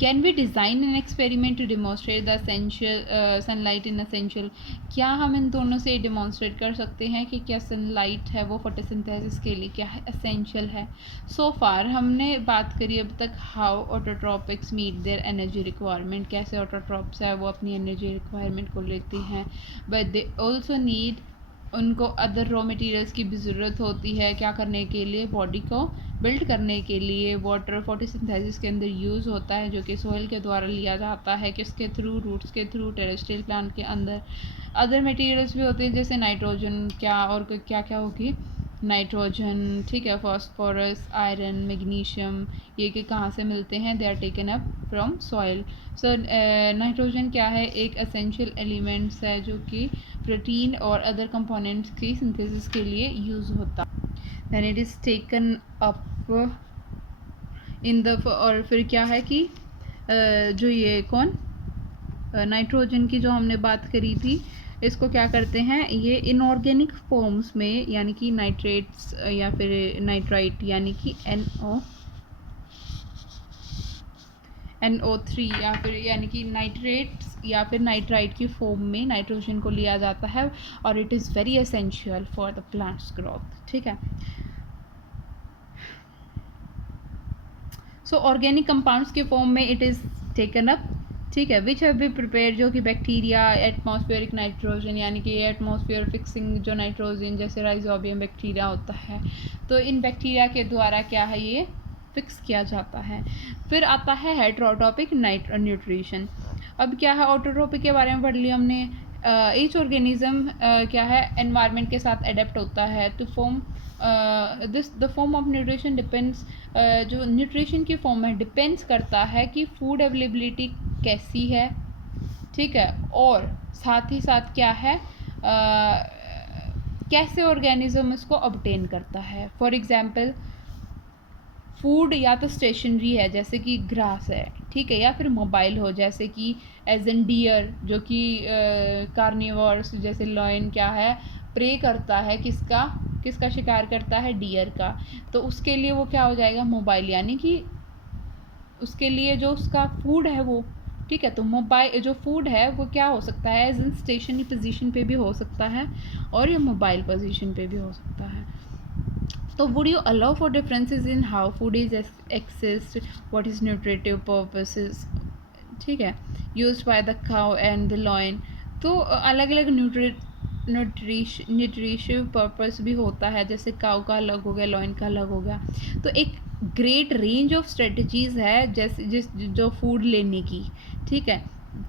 can we design an experiment to demonstrate the essential sunlight in essential, क्या हम इन दोनों से डिमॉन्स्ट्रेट कर सकते हैं कि क्या सनलाइट है वो फोटोसिंथेसिस के लिए क्या है, असेंशियल है। सो फार हमने बात करी अब तक how autotrophics meet their energy requirement, कैसे ऑटोट्रॉप्स है वो अपनी एनर्जी रिक्वायरमेंट को लेते हैं, बट दे ऑल्सो नीड, उनको अदर रॉ मटेरियल्स की भी ज़रूरत होती है क्या करने के लिए, बॉडी को बिल्ड करने के लिए। वाटर फोटोसिंथेसिस के अंदर यूज़ होता है जो कि सोइल के द्वारा लिया जाता है, किसके थ्रू, रूट्स के थ्रू, टेरेस्ट्रियल प्लांट के अंदर। अदर मटेरियल्स भी होते हैं जैसे नाइट्रोजन, क्या और क्या क्या होगी, नाइट्रोजन, ठीक है, फॉस्फोरस, आयरन, मैग्नीशियम, ये कि कहाँ से मिलते हैं, they are taken up from soil. So nitrogen क्या है, एक एसेंशियल एलिमेंट्स है जो कि प्रोटीन और अदर कंपोनेंट्स की सिंथेसिस के लिए यूज़ होता है। Then it is taken up in the, और फिर क्या है कि जो ये कौन नाइट्रोजन की जो हमने बात करी थी, इसको क्या करते हैं, ये इनऑर्गेनिक फॉर्म्स में, यानी कि नाइट्रेट्स या फिर नाइट्राइट यानी कि NO3 या फिर यानी कि नाइट्रेट्स या फिर नाइट्राइट की फॉर्म में नाइट्रोजन को लिया जाता है, और it is very essential for the plants growth, ठीक है। सो ऑर्गेनिक कंपाउंड्स के फॉर्म में इट इज़ टेकन अप, ठीक है, विच हैव बी प्रिपेयर, जो कि बैक्टीरिया एटमॉस्फेरिक नाइट्रोजन, यानी कि एटमॉस्फेयर फिक्सिंग जो नाइट्रोजन जैसे राइजोबियम बैक्टीरिया होता है, तो इन बैक्टीरिया के द्वारा क्या है ये फिक्स किया जाता है। फिर आता है हेट्रोटॉपिक न्यूट्रिशन। अब क्या है, ऑटोट्रोपिक के बारे में पढ़ लिया हमने। ईच ऑर्गेनिज्म क्या है, एनवायरनमेंट के साथ अडेप्ट होता है to form this, the form of nutrition depends, जो न्यूट्रिशन की फॉर्म है डिपेंड्स करता है कि फूड अवेलेबिलिटी कैसी है, ठीक है, और साथ ही साथ क्या है, कैसे ऑर्गेनिज्म इसको ऑब्टेन करता है। फॉर एग्जांपल फूड या तो स्टेशनरी है जैसे कि ग्रास है, ठीक है, या फिर मोबाइल हो जैसे कि एज एन डियर, जो कि कार्निवोर्स जैसे लॉयन क्या है, प्रे करता है, किसका शिकार करता है, डियर का, तो उसके लिए वो क्या हो जाएगा, मोबाइल, यानी कि उसके लिए जो उसका फूड है वो, ठीक है, तो मोबाइल जो फूड है वो क्या हो सकता है, एज इन स्टेशनरी पोजीशन पे भी हो सकता है और ये मोबाइल पोजीशन पे भी हो सकता है। तो would you allow for differences in how food is accessed, what is nutritive purposes, ठीक है, used by the cow and the loin, तो अलग अलग न्यूट्रिशिव पर्पस भी होता है, जैसे काउ का अलग हो गया, लॉइन का अलग हो गया। तो एक ग्रेट रेंज ऑफ स्ट्रेटजीज है जैसे जो फूड लेने की, ठीक है,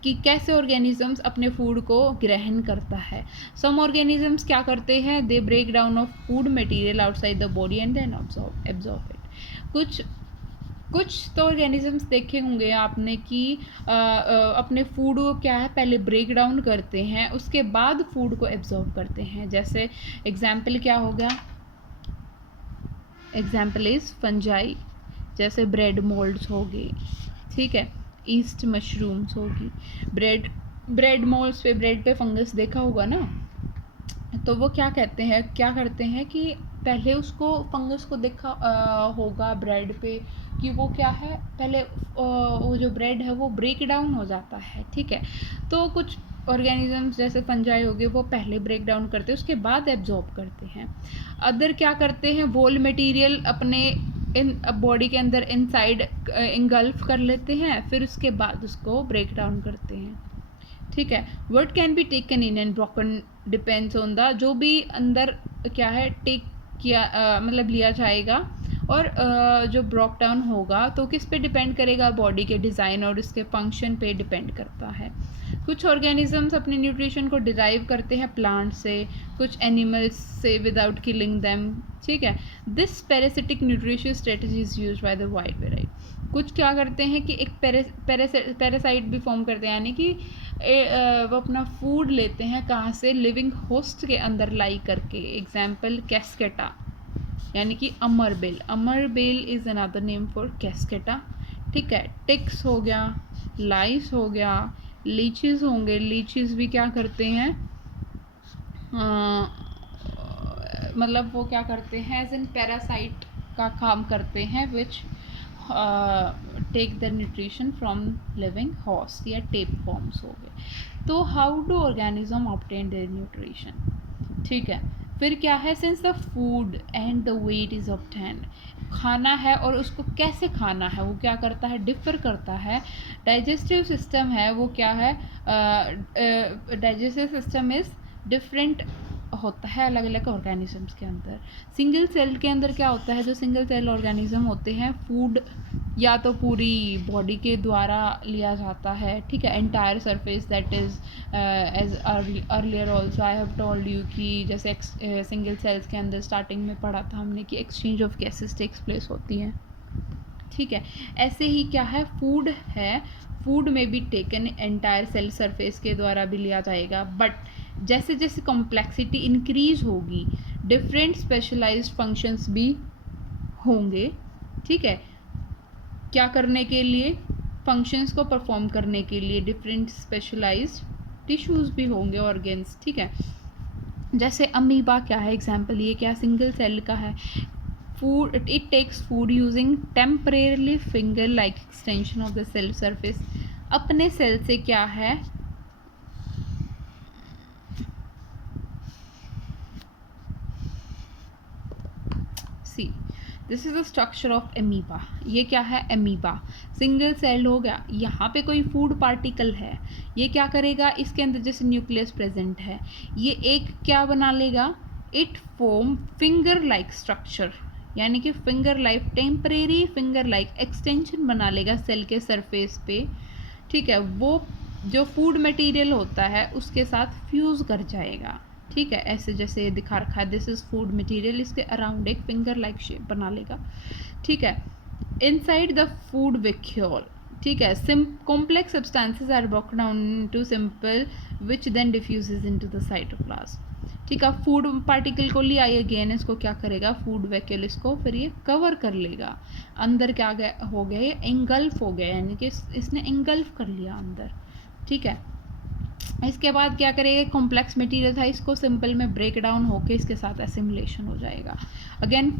कि कैसे ऑर्गेनिजम्स अपने फूड को ग्रहण करता है। सम ऑर्गेनिजम्स क्या करते हैं, they break down of food material outside the body and then absorb it. कुछ तो ऑर्गेनिजम्स देखे होंगे आपने कि अपने फूड को क्या है, पहले ब्रेक डाउन करते हैं, उसके बाद फूड को एब्जॉर्ब करते हैं। जैसे एग्जाम्पल क्या हो गया, एग्जाम्पल इज फंजाई, जैसे ब्रेड मोल्ड्स हो गए, ठीक है, ईस्ट मशरूम्स होगी, ब्रेड मोल्ड्स पे, ब्रेड पे फंगस देखा होगा ना, तो वो क्या करते हैं कि पहले उसको फंगस को देखा होगा ब्रेड पे कि वो क्या है, पहले वो जो ब्रेड है वो ब्रेक डाउन हो जाता है, ठीक है। तो कुछ ऑर्गेनिजम्स जैसे फंजाई हो गए वो पहले ब्रेक डाउन करते हैं उसके बाद एब्जॉर्ब करते हैं। अदर क्या करते हैं, वोल मटेरियल अपने इन बॉडी के अंदर इनसाइड इंगल्फ कर लेते हैं, फिर उसके बाद उसको ब्रेक डाउन करते हैं, ठीक है। Word can be taken in and broken depends on the, जो भी अंदर क्या है टेक किया मतलब लिया जाएगा, और जो ब्रोक डाउन होगा तो किस पे डिपेंड करेगा, बॉडी के डिज़ाइन और इसके फंक्शन पे डिपेंड करता है। कुछ ऑर्गेनिजम्स अपने न्यूट्रिशन को डिराइव करते हैं प्लांट से, कुछ एनिमल्स से विदाउट किलिंग देम, ठीक है। This parasitic nutrition strategy is use by the wide variety. कुछ क्या करते हैं कि एक पैरासाइट भी फॉर्म करते हैं, यानी कि वो अपना फूड लेते हैं कहाँ से, लिविंग होस्ट के अंदर लाई करके। एग्जाम्पल कैस्केटा, यानी कि अमरबेल। अमरबेल इज़ अनदर नेम फॉर कैस्केटा, ठीक है। टिक्स हो गया, लाइस हो गया, लीचीज होंगे। लीचीज भी क्या करते हैं, मतलब वो क्या करते हैं, एज एन पैरासाइट का काम करते हैं, which take the nutrition from living host, या टेप फॉर्म्स हो गए। तो how do organism obtain their nutrition, ठीक है। फिर क्या है, since the food and the wet is obtained, खाना है और उसको कैसे खाना है वो क्या करता है, डिफ़र करता है। डाइजेस्टिव सिस्टम है वो क्या है, डाइजेस्टिव सिस्टम इज़ डिफरेंट होता है अलग अलग ऑर्गेनिजम्स के अंदर। सिंगल सेल के अंदर क्या होता है, जो सिंगल सेल ऑर्गेनिज्म होते हैं, फूड या तो पूरी बॉडी के द्वारा लिया जाता है, ठीक है, entire surface, that is as earlier also I have told you कि जैसे सिंगल सेल्स के अंदर स्टार्टिंग में पढ़ा था हमने कि exchange of gases takes place होती है, ठीक है। ऐसे ही क्या है, फूड है, फूड में भी टेकन एंटायर सेल सरफेस के द्वारा भी लिया जाएगा, बट जैसे जैसे कॉम्प्लेक्सिटी इंक्रीज होगी डिफरेंट स्पेशलाइज्ड फंक्शंस भी होंगे, ठीक है। क्या करने के लिए, फंक्शंस को परफॉर्म करने के लिए डिफरेंट स्पेशलाइज्ड टिश्यूज़ भी होंगे, ऑर्गेन्स, ठीक है। जैसे अमीबा क्या है एग्जाम्पल, ये क्या सिंगल सेल का है। Food, it takes food using temporarily finger like extension of the cell surface. अपने सेल से क्या है, see this is the structure of amoeba. ये क्या है, एमीबा सिंगल सेल हो गया। यहाँ पे कोई फूड पार्टिकल है, ये क्या करेगा, इसके अंदर जैसे न्यूक्लियस प्रेजेंट है, ये एक क्या बना लेगा, it form finger like structure, यानी कि finger like temporary finger like extension बना लेगा सेल के सरफेस पे, ठीक है। वो जो फूड मटेरियल होता है उसके साथ फ्यूज़ कर जाएगा, ठीक है। ऐसे जैसे दिखा रखा है, दिस इज फूड मटेरियल, इसके अराउंड एक फिंगर लाइक शेप बना लेगा, ठीक है। इनसाइड द फूड वैक्यूल, ठीक है, complex substances are broken down into simple which then diffuses into the cytoplasm, ठीक है। फूड पार्टिकल को लिया, अगेन इसको क्या करेगा, फूड वैक्यूल, इसको फिर ये कवर कर लेगा, अंदर क्या हो गया, ये एंगल्फ हो गया, यानी कि इसने एंगल्फ कर लिया अंदर, ठीक है। इसके बाद क्या करेगा, कॉम्प्लेक्स मटेरियल था, इसको सिंपल में ब्रेक डाउन होके इसके साथ एसिमुलेशन हो जाएगा। Again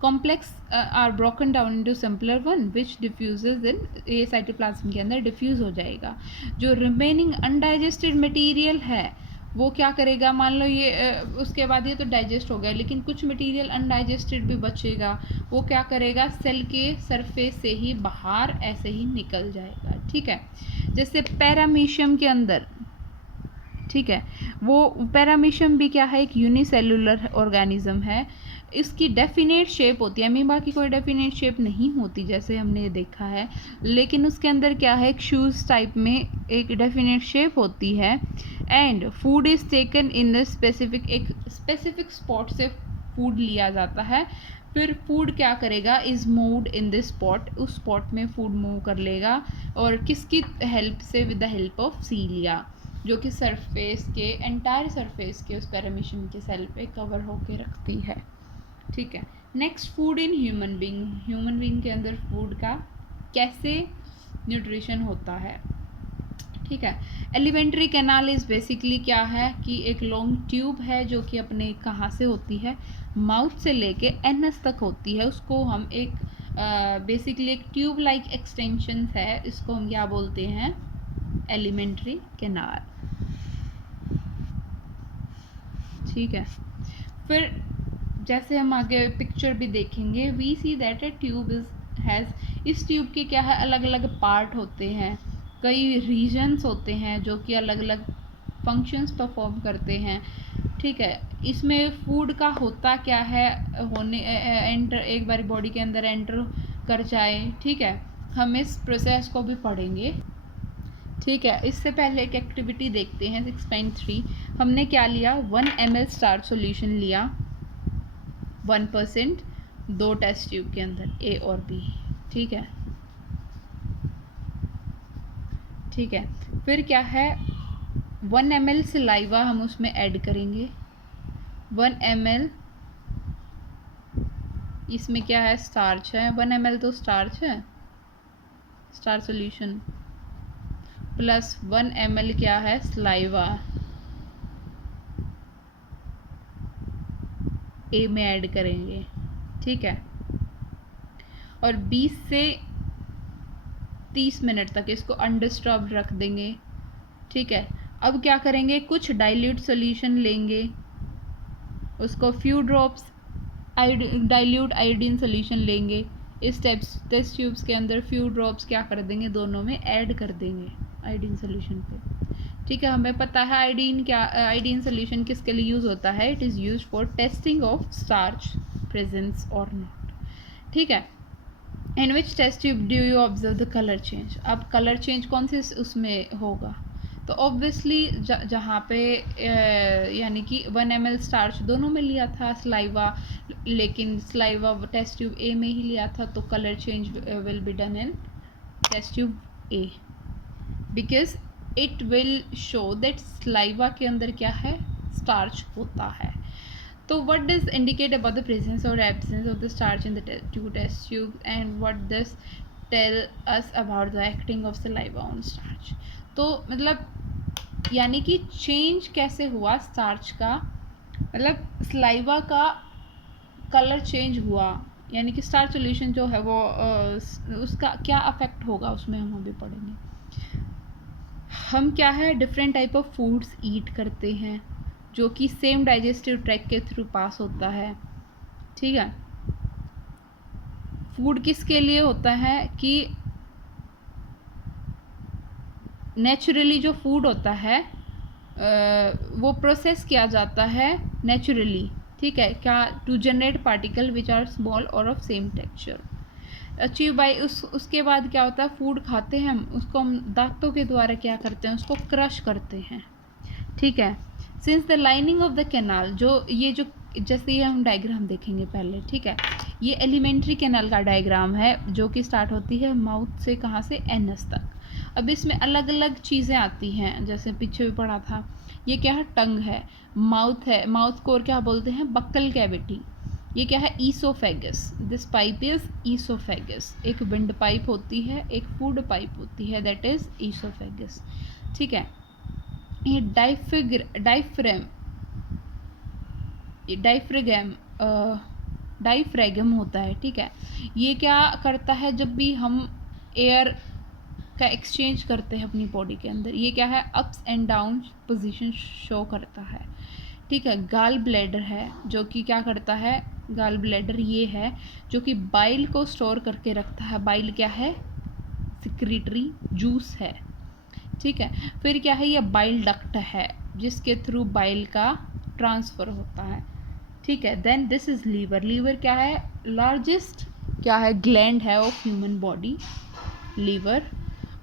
complex are broken down into simpler one which diffuses in, ये साइटोप्लाज्म के अंदर डिफ्यूज हो जाएगा। जो रिमेनिंग अनडाइजेस्टेड मटेरियल है वो क्या करेगा, मान लो ये उसके बाद ये तो डाइजेस्ट हो गया, लेकिन कुछ मटेरियल अनडाइजेस्टेड भी बचेगा, वो क्या करेगा, सेल के सरफेस से ही बाहर ऐसे ही निकल जाएगा, ठीक है। जैसे पैरामीशियम के अंदर, ठीक है, वो पैरामीशियम भी क्या है, एक यूनिसेलुलर ऑर्गेनिज्म है, इसकी डेफिनेट शेप होती है। अमीबा की कोई डेफिनेट शेप नहीं होती जैसे हमने ये देखा है, लेकिन उसके अंदर क्या है, एक शूज़ टाइप में एक डेफिनेट शेप होती है। And food is taken in the specific, एक स्पेसिफिक स्पॉट से फूड लिया जाता है, फिर फूड क्या करेगा, is moved in this spot, उस स्पॉट में फूड मूव कर लेगा, और किसकी हेल्प से, विद द हेल्प ऑफ सीलिया, जो कि सरफेस के, एंटायर सरफेस के उस पैरामीशियम के सेल पे कवर होके रखती है, ठीक है। Next, food in human being. Human being के अंदर फूड का कैसे न्यूट्रिशन होता है, ठीक है। एलिमेंट्री कैनाल इज़ बेसिकली क्या है कि एक लॉन्ग ट्यूब है जो कि अपने कहाँ से होती है, माउथ से लेके एनस तक होती है, उसको हम एक बेसिकली एक ट्यूब लाइक एक्सटेंशन है, इसको हम क्या बोलते हैं, एलिमेंट्री कैनाल, ठीक है। फिर जैसे हम आगे पिक्चर भी देखेंगे, we see that a tube is has, इस ट्यूब के क्या है, अलग अलग पार्ट होते हैं, कई रीजन्स होते हैं जो कि अलग अलग फंक्शंस परफॉर्म करते हैं, ठीक है, इसमें फूड का होता क्या है, होने एंटर एक बार बॉडी के अंदर एंटर कर जाए, ठीक है, हम इस प्रोसेस को भी पढ़ेंगे। ठीक है, इससे पहले एक एक्टिविटी देखते हैं 6.3। हमने क्या लिया, 1 ml स्टार्च सॉल्यूशन लिया 1%, 2 टेस्ट ट्यूब के अंदर A और B। ठीक है, ठीक है, फिर क्या है, 1 ml सलाइवा हम उसमें ऐड करेंगे। 1 ml इसमें क्या है, स्टार्च है, 1 ml तो स्टार्च है, स्टार्च सॉल्यूशन, प्लस 1 ml क्या है, सलाइवा A में ऐड करेंगे। ठीक है, और 20 से 30 मिनट तक इसको अनडिस्टर्ब रख देंगे। ठीक है, अब क्या करेंगे, कुछ डाइल्यूट सॉल्यूशन लेंगे, उसको few drops dilute iodine solution लेंगे, इस टेस्ट ट्यूब्स के अंदर फ्यू ड्रॉप्स क्या कर देंगे, दोनों में ऐड कर देंगे आयोडीन सॉल्यूशन पे। ठीक है, हमें पता है आयोडीन सॉल्यूशन किसके लिए यूज़ होता है, it is use for testing of starch presence or not. ठीक है, in which test tube do you observe the colour change. अब कलर चेंज कौन से उसमें होगा, तो ऑब्वियसली जहाँ पे यानी कि 1 ml स्टार्च दोनों में लिया था सलाइवा, लेकिन सलाइवा टेस्ट ट्यूब A में ही लिया था, तो colour change will be done in test tube A, because it will show that saliva के अंदर क्या है, स्टार्च होता है। तो what does indicate about the presence or absence of the starch in the two test tubes, and what does tell us about the acting of saliva on starch। तो मतलब यानी कि चेंज कैसे हुआ स्टार्च का, मतलब सलाइवा का colour change हुआ, यानी कि स्टार्च सॉल्यूशन जो है वो उसका क्या अफेक्ट होगा उसमें हम अभी पढ़ेंगे। हम क्या है, डिफरेंट टाइप ऑफ फूड्स ईट करते हैं जो कि सेम डाइजेस्टिव ट्रैक्ट के थ्रू पास होता है। ठीक है, फूड किसके लिए होता है कि नेचुरली जो फूड होता है वो प्रोसेस किया जाता है नेचुरली। ठीक है, क्या, to generate particle which are small और of same texture, achieve by उसके बाद क्या होता है, फूड खाते हैं हम, उसको हम दांतों के द्वारा क्या करते हैं, उसको क्रश करते हैं। ठीक है, since the lining of the canal, जो ये जो जैसे ये हम डायग्राम देखेंगे पहले। ठीक है, ये एलिमेंट्री कैनाल का डायग्राम है जो कि स्टार्ट होती है माउथ से, कहाँ से, एनस तक। अब इसमें अलग अलग चीज़ें आती हैं, जैसे पीछे भी पढ़ा था, ये क्या है, टंग है, माउथ है, माउथ को और क्या बोलते हैं, बक्कल कैविटी। ये क्या है, oesophagus, this pipe is oesophagus. एक विंड पाइप होती है, एक फूड पाइप होती है, दैट इज ईसोफेगस। ठीक है, ये डाइफ्रेगम होता है। ठीक है, ये क्या करता है, जब भी हम एयर का एक्सचेंज करते हैं अपनी बॉडी के अंदर, ये क्या है, ups and down position show करता है। ठीक है, गाल ब्लैडर है जो कि क्या करता है, गाल ब्लैडर ये है जो कि बाइल को स्टोर करके रखता है। बाइल क्या है, सिक्रीटरी जूस है। ठीक है, फिर क्या है, ये बाइल डक्ट है जिसके थ्रू बाइल का ट्रांसफ़र होता है। ठीक है, then this is liver. Liver क्या है, लार्जेस्ट क्या है, ग्लैंड है ऑफ ह्यूमन बॉडी, लीवर।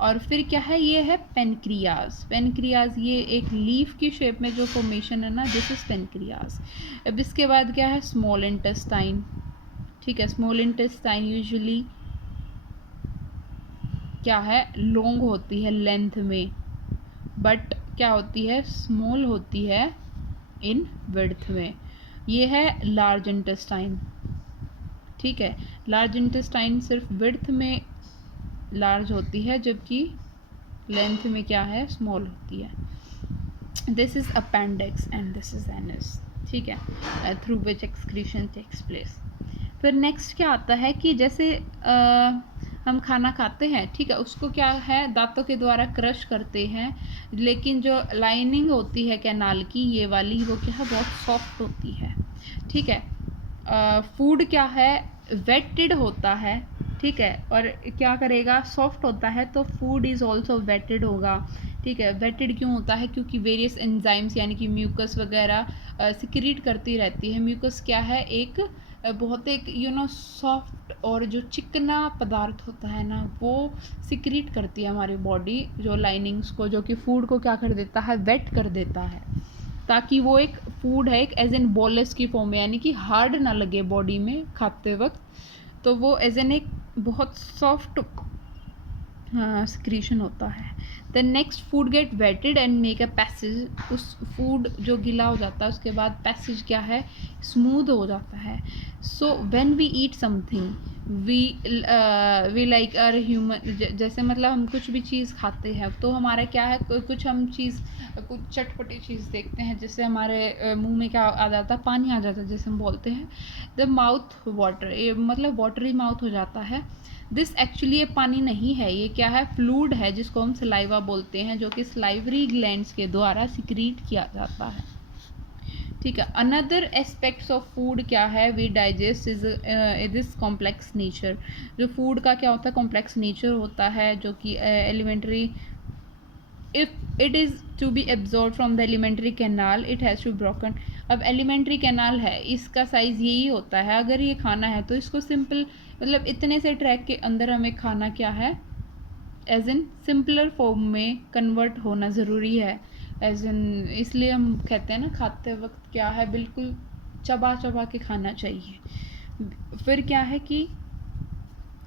और फिर क्या है, ये है पेनक्रियाज। पेनक्रियाज ये एक लीफ की शेप में जो फॉर्मेशन है ना, दिस इज़ पेनक्रियाज। अब इसके बाद क्या है, स्मॉल इंटेस्टाइन। ठीक है, स्मॉल इंटेस्टाइन यूजुअली क्या है, लॉन्ग होती है लेंथ में, बट क्या होती है, स्मॉल होती है इन विड्थ में। ये है लार्ज इंटेस्टाइन। ठीक है, लार्ज इंटेस्टाइन सिर्फ विड्थ में लार्ज होती है, जबकि लेंथ में क्या है, स्मॉल होती है। This is appendix and this is anus. ठीक है, through which excretion takes place. फिर नेक्स्ट क्या आता है कि जैसे हम खाना खाते हैं, ठीक है, उसको क्या है, दांतों के द्वारा क्रश करते हैं, लेकिन जो लाइनिंग होती है कैनाल की, ये वाली, वो क्या है, बहुत सॉफ्ट होती है। ठीक है, फूड क्या है, वेटेड होता है। ठीक है, और क्या करेगा, सॉफ्ट होता है तो फूड इज़ ऑल्सो वेटेड होगा। ठीक है, वेटेड क्यों होता है, क्योंकि वेरियस एंजाइम्स यानी कि म्यूकस वगैरह सिक्रीट करती रहती है। म्यूकस क्या है, एक बहुत एक सॉफ्ट और जो चिकना पदार्थ होता है ना, वो सिक्रीट करती है हमारी बॉडी जो लाइनिंग्स को, जो कि फूड को क्या कर देता है, वेट कर देता है, ताकि वो एक फूड है एक एज एन बॉलस की फॉर्म में, यानी कि हार्ड ना लगे बॉडी में खाते वक्त, तो वो एज एन एक बहुत सॉफ्ट सिक्रीशन होता है। The next food get wetted and make a passage. उस फूड जो गीला हो जाता है उसके बाद पैसेज क्या है, स्मूथ हो जाता है। So when we eat something we like are human, जैसे मतलब हम कुछ भी चीज़ खाते हैं तो हमारा क्या है, कुछ हम चीज़, कुछ चटपटी चीज़ देखते हैं जिससे हमारे मुंह में क्या आ जाता है, पानी आ जाता है, जैसे हम बोलते हैं द माउथ वाटर, ये मतलब वाटरी माउथ हो जाता है। दिस एक्चुअली ये पानी नहीं है, ये क्या है, फ्लूइड है जिसको हम सलाइवा बोलते हैं, जो कि सलाइवरी ग्लैंड्स के द्वारा सिक्रीट किया जाता है। ठीक है, अनदर एस्पेक्ट्स ऑफ फूड क्या है, we digest is this complex nature. जो फूड का क्या होता है, कॉम्प्लेक्स नेचर होता है, जो कि alimentary, if it is to be absorb from the alimentary canal it has to broken. अब एलिमेंट्री कैनाल है, इसका साइज़ यही होता है, अगर ये खाना है तो इसको सिंपल, मतलब इतने से ट्रैक के अंदर हमें खाना क्या है, एज इन सिंपलर फॉर्म में कन्वर्ट होना ज़रूरी है। एज इन, इसलिए हम कहते हैं ना, खाते वक्त क्या है, बिल्कुल चबा चबा के खाना चाहिए। फिर क्या है कि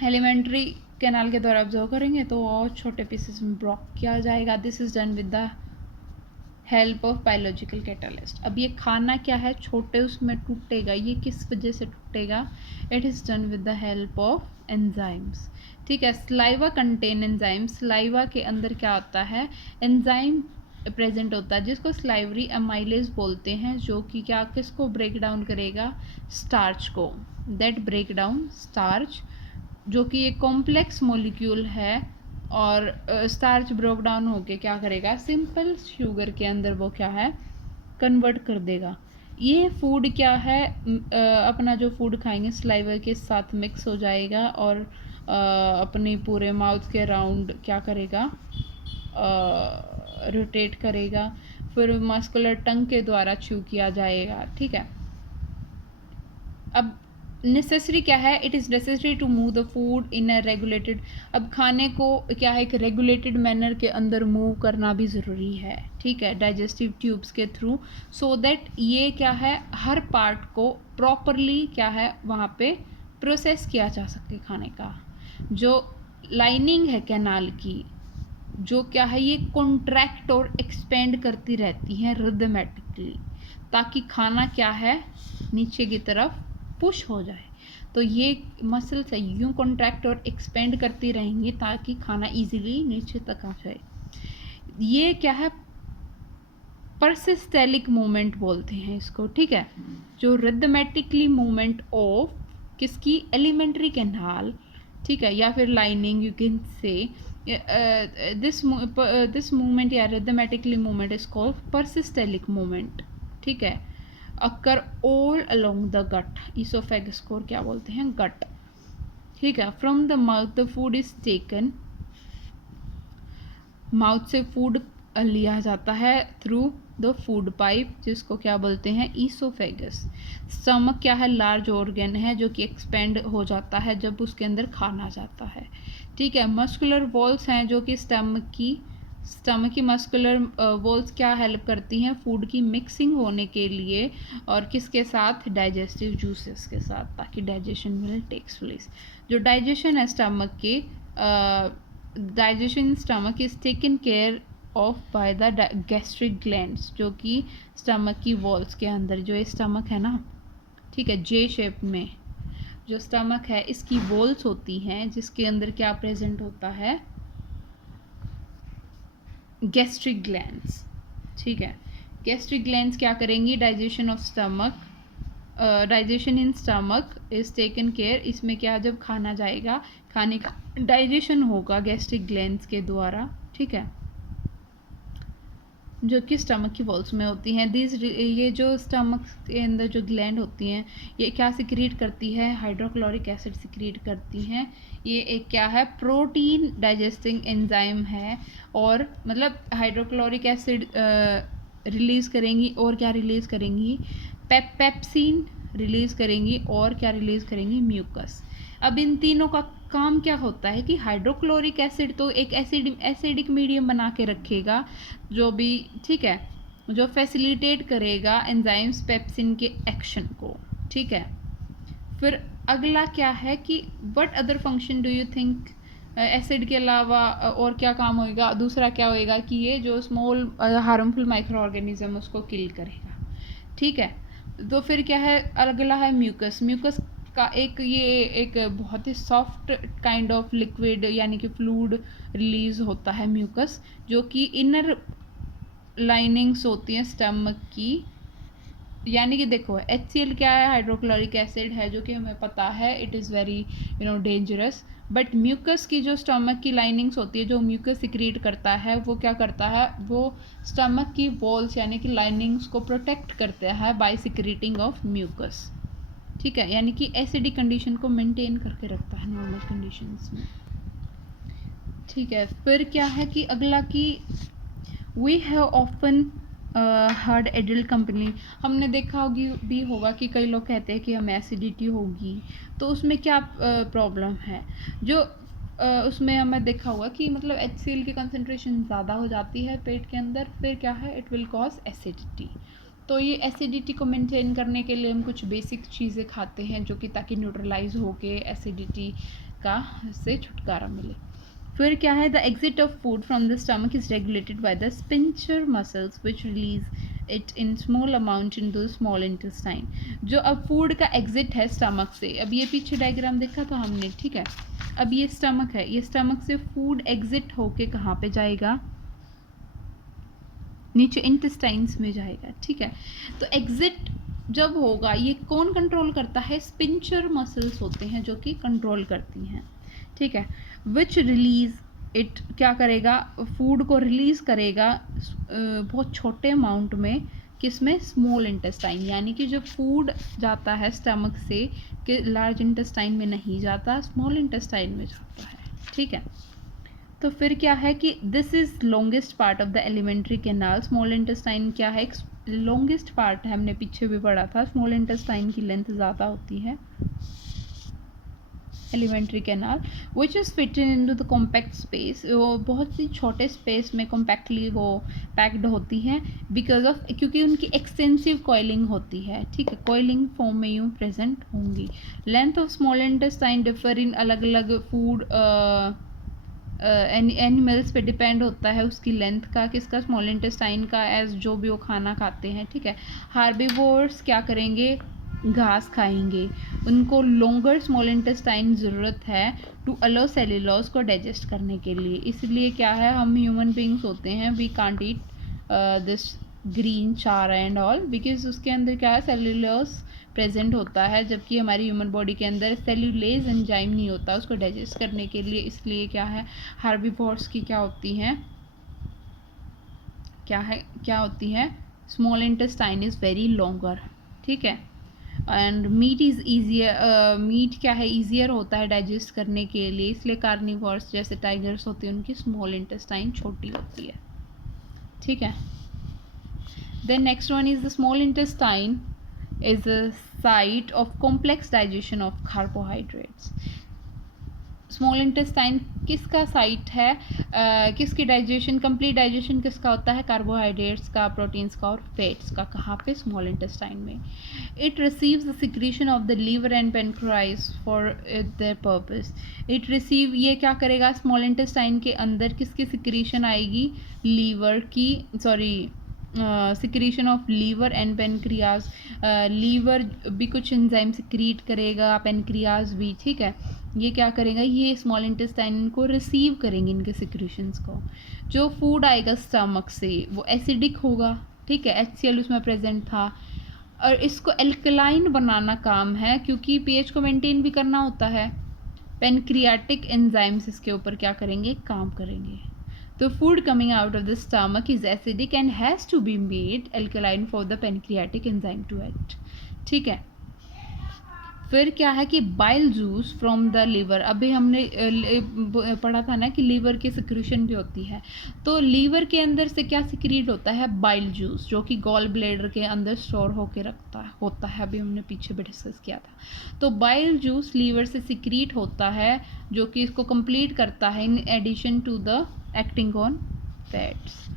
एलिमेंट्री कैनाल के द्वारा ऑब्जर्व करेंगे तो और छोटे पीसेस में ब्रोक किया जाएगा। This is done with the help of biological catalyst. अब ये खाना क्या है, छोटे उसमें टूटेगा, ये किस वजह से टूटेगा, it is done with the help of enzymes. ठीक है, स्लाइवा कंटेन एंजाइम, स्लाइवा के अंदर क्या होता है, एंजाइम प्रेजेंट होता है जिसको स्लाइवरी अमाइलेज बोलते हैं, जो कि क्या, किसको ब्रेक डाउन करेगा, स्टार्च को, दैट ब्रेक डाउन स्टार्च, जो कि एक कॉम्प्लेक्स मॉलिक्यूल है, और स्टार्च ब्रेक डाउन होके क्या करेगा, सिंपल शुगर के अंदर वो क्या है, कन्वर्ट कर देगा। ये फूड क्या है, अपना जो फूड खाएंगे सलाइवा के साथ मिक्स हो जाएगा और अपने पूरे माउथ के अराउंड क्या करेगा, रोटेट करेगा, फिर मस्कुलर टंग के द्वारा च्यू किया जाएगा। ठीक है, अब नेसेसरी क्या है, it is necessary to move the food in a regulated. अब खाने को क्या है, एक रेगुलेटेड मैनर के अंदर मूव करना भी ज़रूरी है। ठीक है, डाइजेस्टिव ट्यूब्स के थ्रू, सो दैट ये क्या है, हर पार्ट को प्रॉपरली क्या है वहाँ पे प्रोसेस किया जा सके खाने का। जो लाइनिंग है कैनाल की, जो क्या है, ये कॉन्ट्रैक्ट और एक्सपेंड करती रहती हैं रिदमेटिकली, ताकि खाना क्या है, नीचे की तरफ पुश हो जाए। तो ये मसल्स है, यूँ कॉन्ट्रैक्ट और एक्सपेंड करती रहेंगी ताकि खाना इजीली नीचे तक आ जाए। ये क्या है, परसिस्टेलिक मूवमेंट बोलते हैं इसको। ठीक है, जो रिदमेटिकली मूवमेंट ऑफ किसकी, एलिमेंट्री कैनाल, ठीक है, या फिर lining, you can say this movement या rhythmically movement is called peristaltic movement. ठीक है, occur all along the gut, oesophagus को क्या बोलते हैं, गट। ठीक है, from the mouth the food is taken, mouth से फूड लिया जाता है थ्रू द फूड पाइप, जिसको क्या बोलते हैं, ईसोफेगस। स्टमक क्या है, लार्ज ऑर्गन है जो कि एक्सपेंड हो जाता है जब उसके अंदर खाना जाता है। ठीक है, मस्कुलर वॉल्स हैं जो कि स्टमक की मस्कुलर वॉल्स क्या हेल्प करती हैं, फूड की मिक्सिंग होने के लिए, और किसके साथ, डाइजेस्टिव जूसेस के साथ, ताकि डाइजेशन विल टेक्स प्लेस। जो डाइजेशन है स्टमक के, digestion stomach is taken care of by the gastric glands, जो कि स्टमक की वॉल्स के अंदर, जो ये स्टमक है ना, ठीक है, जे शेप में जो स्टमक है, इसकी वॉल्स होती हैं जिसके अंदर क्या प्रेजेंट होता है, गैस्ट्रिक ग्लैंड्स। ठीक है, गैस्ट्रिक ग्लैंड्स क्या करेंगी, digestion of stomach, digestion in stomach is taken care, इसमें क्या, जब खाना जाएगा, खाने का डाइजेशन होगा गैस्ट्रिक ग्लैंड्स के द्वारा। ठीक है, जो कि स्टमक की वॉल्स में होती हैं। ये जो स्टमक के अंदर जो ग्लैंड होती हैं, ये क्या सिक्रीट करती है? हाइड्रोक्लोरिक एसिड सिक्रीट करती हैं। ये एक क्या है? प्रोटीन डाइजेस्टिंग एंजाइम है। और मतलब हाइड्रोक्लोरिक एसिड रिलीज़ करेंगी, और क्या रिलीज़ करेंगी? पेप्सिन रिलीज़ करेंगी, और क्या रिलीज़ करेंगी? म्यूकस। अब इन तीनों का काम क्या होता है कि हाइड्रोक्लोरिक एसिड तो एक एसिडिक मीडियम बना के रखेगा, जो भी, ठीक है, जो फैसिलिटेट करेगा एंजाइम्स पेप्सिन के एक्शन को, ठीक है। फिर अगला क्या है कि what other function do you think acid के अलावा और क्या काम होएगा? दूसरा क्या होएगा कि ये जो स्मॉल हार्मफुल माइक्रो ऑर्गेनिज्म उसको किल करेगा, ठीक है। तो फिर क्या है? अगला है म्यूकस। म्यूकस का एक बहुत ही सॉफ्ट काइंड ऑफ लिक्विड यानी कि फ्लूइड रिलीज होता है म्यूकस, जो कि इनर लाइनिंग्स होती हैं स्टमक की। यानी कि देखो, HCl क्या है? हाइड्रोक्लोरिक एसिड है, जो कि हमें पता है it is very dangerous. But mucus की जो स्टमक की लाइनिंग्स होती है, जो म्यूकस सिक्रीट करता है, वो क्या करता है? वो स्टमक की वॉल्स यानी कि लाइनिंग्स को प्रोटेक्ट करता है बाय सिक्रीटिंग ऑफ म्यूकस, ठीक है। यानी कि एसिडिक कंडीशन को मेंटेन करके रखता है नॉर्मल कंडीशंस में, ठीक है। फिर क्या है कि अगला कि we have often heard adult company, हमने देखा होगा कि कई लोग कहते हैं कि हमें एसिडिटी होगी, तो उसमें क्या प्रॉब्लम है? जो उसमें हमें देखा हुआ कि मतलब HCl की कंसनट्रेशन ज़्यादा हो जाती है पेट के अंदर, फिर क्या है? It will cause acidity. तो ये एसिडिटी को मेंटेन करने के लिए हम कुछ बेसिक चीज़ें खाते हैं, जो कि ताकि न्यूट्रलाइज हो के एसिडिटी का से छुटकारा मिले। फिर क्या है? The exit of food from the stomach is regulated by the sphincter muscles which release it in small amount into small intestine. जो अब फूड का एग्जिट है स्टमक से, अब ये पीछे डायग्राम देखा था हमने, ठीक है। अब ये स्टमक है, ये स्टमक से फूड एग्जिट होके कहाँ पे जाएगा? नीचे इंटेस्टाइन्स में जाएगा, ठीक है। तो एग्जिट जब होगा, ये कौन कंट्रोल करता है? स्पिंचर मसल्स होते हैं जो कि कंट्रोल करती हैं, ठीक है। विच रिलीज इट क्या करेगा? फूड को रिलीज करेगा बहुत छोटे अमाउंट में, किसमें? Small intestine. यानी कि जब फूड जाता है स्टमक से कि लार्ज इंटेस्टाइन में नहीं जाता, स्मॉल इंटेस्टाइन में जाता है, ठीक है। तो फिर क्या है कि this is longest part of the alimentary canal. Small intestine क्या है? लॉन्गेस्ट पार्ट है, हमने पीछे भी पढ़ा था। स्मॉल इंटेस्टाइन की लेंथ ज़्यादा होती है। Alimentary canal which is fitted into the compact space, वो बहुत ही छोटे स्पेस में कॉम्पैक्टली वो पैक्ड होती हैं, बिकॉज ऑफ, क्योंकि उनकी एक्सटेंसिव कॉइलिंग होती है, ठीक है। कॉइलिंग फॉर्म में यूँ प्रेजेंट होंगी। Length of small intestine differ in अलग अलग फूड एनिमल्स पे डिपेंड होता है उसकी लेंथ का, किसका? स्मॉल इंटेस्टाइन का, एज जो भी वो खाना खाते हैं, ठीक है। हार्बिवोर्स क्या करेंगे? घास खाएंगे। उनको लॉन्गर स्मॉल इंटेस्टाइन ज़रूरत है टू अलो सेल्यूलोज को डाइजेस्ट करने के लिए। इसलिए क्या है, हम ह्यूमन बींग्स होते हैं, we can't eat this green चार एंड ऑल, बिकॉज उसके अंदर क्या है? सेल्यूलोज प्रेजेंट होता है, जबकि हमारी ह्यूमन बॉडी के अंदर सेल्यूलेज एंजाइम नहीं होता उसको डाइजेस्ट करने के लिए। इसलिए क्या है, हार्बिवोर्स की क्या होती हैं, क्या होती है? Small intestine is very longer, ठीक है। And meat is easier, meat क्या है? ईजियर होता है डाइजेस्ट करने के लिए, इसलिए कार्निवोर्स जैसे टाइगर्स होते हैं उनकी स्मॉल इंटेस्टाइन छोटी होती है, ठीक है। Then next one is the small intestine is a site of complex digestion of carbohydrates. Small intestine किसका साइट है? किसकी डाइजेशन, कंप्लीट डाइजेशन किसका होता है? कार्बोहाइड्रेट्स का, प्रोटीन्स का और फैट्स का। कहाँ पे? स्मॉल इंटेस्टाइन में। It receives the secretion of the liver and pancreas for their purpose. It receive, ये क्या करेगा? स्मॉल इंटेस्टाइन के अंदर किसकी सिक्रीशन आएगी? लीवर की, sorry, secretion of liver and pancreas. Liver भी कुछ एंजाइम सिक्रीट करेगा, पेनक्रियाज भी, ठीक है। ये क्या करेगा? ये स्मॉल इंटेस्टाइन को रिसीव करेंगे, इनके सिक्रीशंस को। जो फूड आएगा स्टमक से वो एसिडिक होगा, ठीक है। HCl उसमें प्रेजेंट था, और इसको एल्कलाइन बनाना काम है, क्योंकि pH को मेंटेन भी करना होता है। पेनक्रियाटिक एंजाइम्स इसके ऊपर क्या करेंगे? काम करेंगे। तो food coming out of the stomach is acidic and has to be made alkaline for the pancreatic enzyme to act. ठीक है, फिर क्या है कि bile juice from the liver. अभी हमने पढ़ा था ना कि लीवर की सिक्रीशन भी होती है, तो लीवर के अंदर से क्या सिक्रीट होता है, बाइल जूस, जो कि गॉल ब्लैडर के अंदर स्टोर होकर होता है। अभी हमने पीछे भी डिस्कस किया था। तो बाइल जूस लीवर से सिक्रीट होता है, जो कि इसको कंप्लीट करता है in addition to the acting on fats.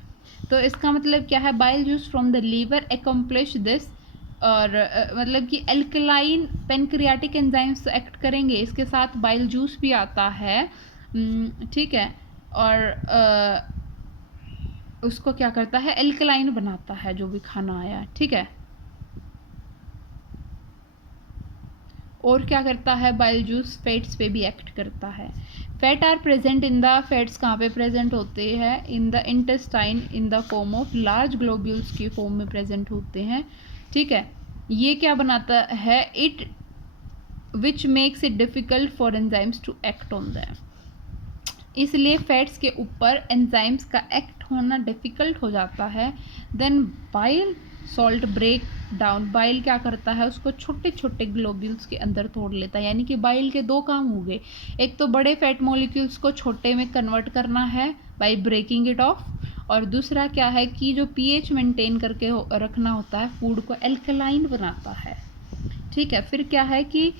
तो इसका मतलब क्या है, bile juice from the liver accomplish this, और मतलब कि एल्कलाइन पेनक्रियाटिक एंजाइम्स एक्ट करेंगे, इसके साथ बाइल जूस भी आता है। ठीक है, और उसको क्या करता है, एल्कलाइन बनाता है जो भी खाना आया। ठीक है, और क्या करता है, बाइल जूस फैट्स पे भी एक्ट करता है। Fat are present in the, fats कहाँ पे प्रेजेंट होते हैं, in the intestine in the form of large globules की फॉर्म में प्रेजेंट होते हैं। ठीक है, ये क्या बनाता है, it which makes it difficult for enzymes to act on them. इसलिए फैट्स के ऊपर एंजाइम्स का एक्ट होना डिफ़िकल्ट हो जाता है। Then bile salt break down, bile क्या करता है, उसको छोटे छोटे ग्लोब्यूल्स के अंदर तोड़ लेता है। यानी कि बाइल के दो काम हो गए, एक तो बड़े फैट मॉलिक्यूल्स को छोटे में कन्वर्ट करना है बाय ब्रेकिंग इट ऑफ, और दूसरा क्या है कि जो पीएच मेंटेन करके रखना होता है, फूड को एल्कलाइन बनाता है। ठीक है, फिर क्या है कि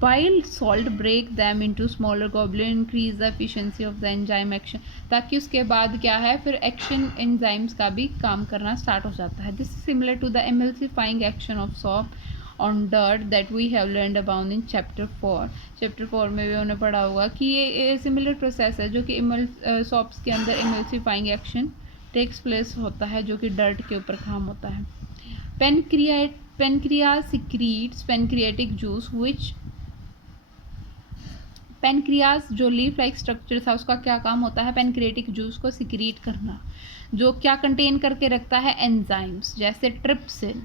bile salt break them into smaller globule, increase the efficiency of the enzyme action, ताकि उसके बाद क्या है, फिर एक्शन एंजाइम्स का भी काम करना स्टार्ट हो जाता है। This is similar to the emulsifying action of soap on dirt that we have learned about in chapter 4। Chapter 4 में भी उन्होंने पढ़ा होगा कि ये सिमिलर प्रोसेस है, जो कि सॉप्स के अंदर एमल्सिफाइंग एक्शन टेक्स प्लेस होता है, जो कि डर्ट के ऊपर काम होता है। Pancreas secretes pancreatic juice which, pancreas जो लीफ लाइक स्ट्रक्चर था, उसका क्या काम होता है, पेनक्रिएटिक जूस को सिक्रीट करना, जो क्या कंटेन करके रखता है, एंजाइम्स, जैसे ट्रिप्सिन,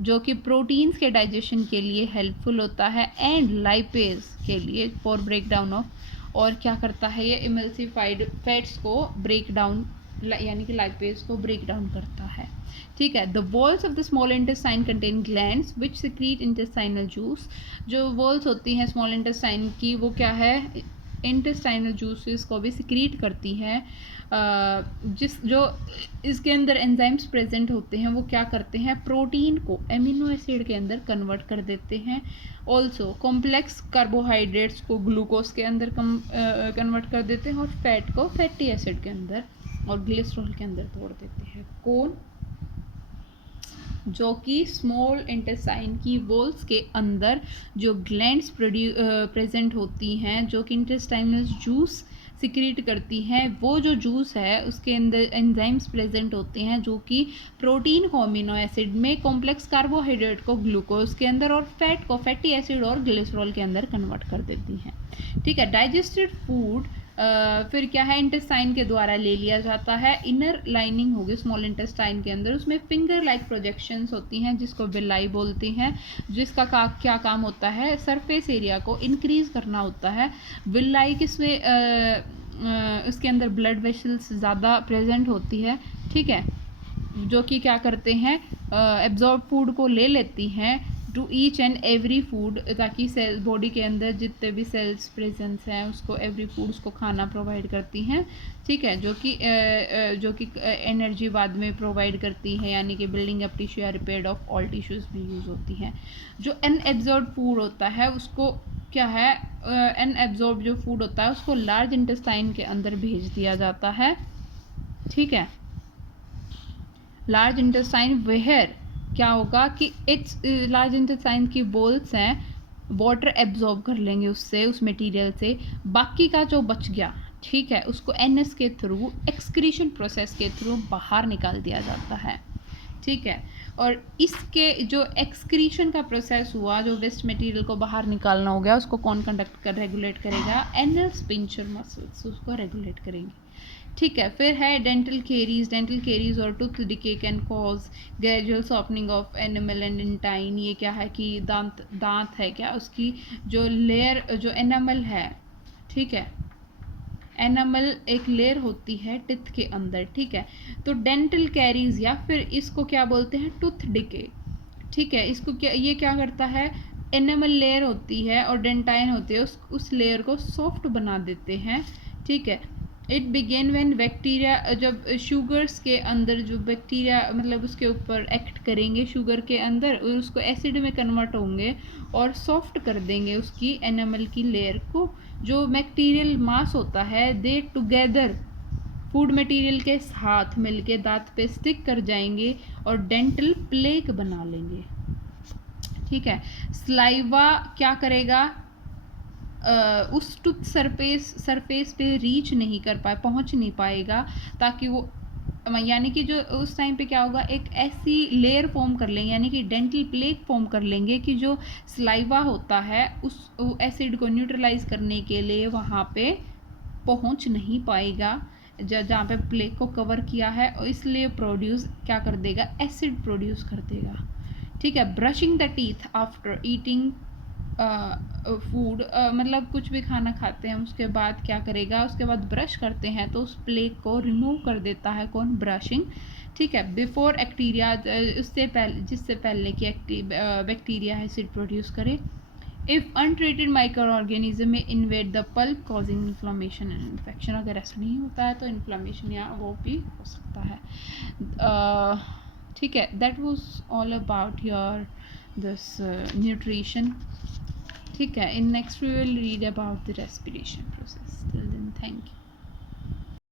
जो कि प्रोटीन्स के डाइजेशन के लिए हेल्पफुल होता है, एंड लाइपेज के लिए फॉर ब्रेक डाउन ऑफ, और क्या करता है ये, इमल्सिफाइड फैट्स को ब्रेक डाउन, यानी कि लाइपेज को ब्रेक डाउन करता है। ठीक है, the walls of the small intestine contain glands which secrete intestinal juice. जो वॉल्स होती हैं स्मॉल इंटेस्टाइन की, वो क्या है, इंटेस्टाइनल जूसेस को भी सिक्रीट करती हैं। जो इसके अंदर एंजाइम्स प्रेजेंट होते हैं, वो क्या करते हैं, प्रोटीन को एमिनो एसिड के अंदर कन्वर्ट कर देते हैं। ऑल्सो कॉम्प्लेक्स कार्बोहाइड्रेट्स को ग्लूकोज के अंदर कन्वर्ट कर देते हैं, और फैट को फैटी एसिड के अंदर और ग्लिसरॉल के अंदर तोड़ देते हैं। कौन, जो कि स्मॉल इंटेस्टाइन की वॉल्स के अंदर जो ग्लैंड्स प्रेजेंट होती हैं, जो कि इंटेस्टाइनल जूस सिक्रीट करती हैं, वो जो जूस है उसके अंदर एंजाइम्स प्रेजेंट होते हैं, जो कि प्रोटीन को अमीनो एसिड में, कॉम्प्लेक्स कार्बोहाइड्रेट को ग्लूकोज के अंदर, और फैट को फैटी एसिड और ग्लिसरॉल के अंदर कन्वर्ट कर देती हैं। ठीक है, डाइजेस्टेड फूड फिर क्या है, इंटेस्टाइन के द्वारा ले लिया जाता है। इनर लाइनिंग होगी स्मॉल इंटेस्टाइन के अंदर, उसमें फिंगर लाइक प्रोजेक्शंस होती हैं, जिसको विलाई बोलते हैं, जिसका क्या काम होता है, सरफेस एरिया को इंक्रीज करना होता है। विलाई किसमें, उसके अंदर ब्लड वेसल्स ज़्यादा प्रेजेंट होती है। ठीक है, जो कि क्या करते हैं, एब्जॉर्ब फूड को ले लेती हैं to each and every food, ताकि सेल बॉडी के अंदर जितने भी सेल्स प्रेजेंस हैं, उसको एवरी फूड उसको खाना प्रोवाइड करती हैं। ठीक है, जो कि एनर्जी बाद में प्रोवाइड करती है, यानी कि बिल्डिंग अप टिश्यू या रिपेयर ऑफ ऑल टिश्यूज़ भी यूज़ होती हैं। जो अनएब्जॉर्ब फूड होता है, उसको क्या है, अनएब्जॉर्ब जो फूड होता है उसको लार्ज इंटेस्टाइन के अंदर भेज दिया जाता है। ठीक है, लार्ज इंटेस्टाइन वेयर क्या होगा कि इट्स लार्ज इंटेस्टाइन की बोल्स हैं, वाटर एब्जॉर्ब कर लेंगे उससे, उस मटेरियल से, बाकी का जो बच गया, ठीक है, उसको एनएस के थ्रू, एक्सक्रीशन प्रोसेस के थ्रू बाहर निकाल दिया जाता है। ठीक है, और इसके जो एक्सक्रीशन का प्रोसेस हुआ, जो वेस्ट मटेरियल को बाहर निकालना हो गया, उसको कौन रेगुलेट करेगा, एनल स्पिंचर मसल्स उसको रेगुलेट करेंगे। ठीक है, फिर है डेंटल केरीज और tooth decay can cause gradual softening of animal and intine. ये क्या है कि दांत है क्या, उसकी जो लेयर, जो एनिमल है, ठीक है, एनामल एक लेयर होती है टिथ के अंदर, ठीक है। तो डेंटल कैरीज या फिर इसको क्या बोलते हैं, टूथ डिके, ठीक है। इसको क्या, ये क्या करता है, एनामल लेयर होती है और डेंटाइन होती है, उस लेयर को सॉफ्ट बना देते हैं, ठीक है। इट बिगेन व्हेन बैक्टीरिया, जब शुगर्स के अंदर जो बैक्टीरिया मतलब उसके ऊपर एक्ट करेंगे शुगर के अंदर और उसको एसिड में कन्वर्ट होंगे और सॉफ्ट कर देंगे उसकी एनामल की लेयर को। जो बैक्टीरियल मास होता है दे टुगेदर फूड मटेरियल के साथ मिलके दांत पे स्टिक कर जाएंगे और डेंटल प्लेक बना लेंगे, ठीक है। स्लाइवा क्या करेगा, उस टूथ सरफेस पे रीच नहीं कर पाए, पहुंच नहीं पाएगा, ताकि वो यानी कि जो उस टाइम पे क्या होगा, एक ऐसी लेयर फॉर्म कर लेंगे, यानी कि डेंटल प्लेक फॉर्म कर लेंगे कि जो स्लाइवा होता है उस एसिड को न्यूट्रलाइज करने के लिए वहाँ पे पहुंच नहीं पाएगा जहाँ पे प्लेक को कवर किया है, और इसलिए प्रोड्यूस क्या कर देगा, एसिड प्रोड्यूस कर देगा, ठीक है। Brushing the teeth after eating food, मतलब कुछ भी खाना खाते हैं उसके बाद क्या करेगा, उसके बाद ब्रश करते हैं तो उस प्लेक को रिमूव कर देता है, कौन, ब्रशिंग, ठीक है। बिफोर एक्टीरिया, उससे पहले, जिससे पहले कि बैक्टीरिया एसिड प्रोड्यूस करे। इफ अनट्रीटेड माइक्रो ऑर्गेनिज्म में invade the pulp causing inflammation and infection, अगर ऐसा नहीं होता है तो इन्फ्लामेशन या वो भी हो सकता है, ठीक है। That was all about your this nutrition, ठीक है। In next we will read about the respiration process. Till then thank you.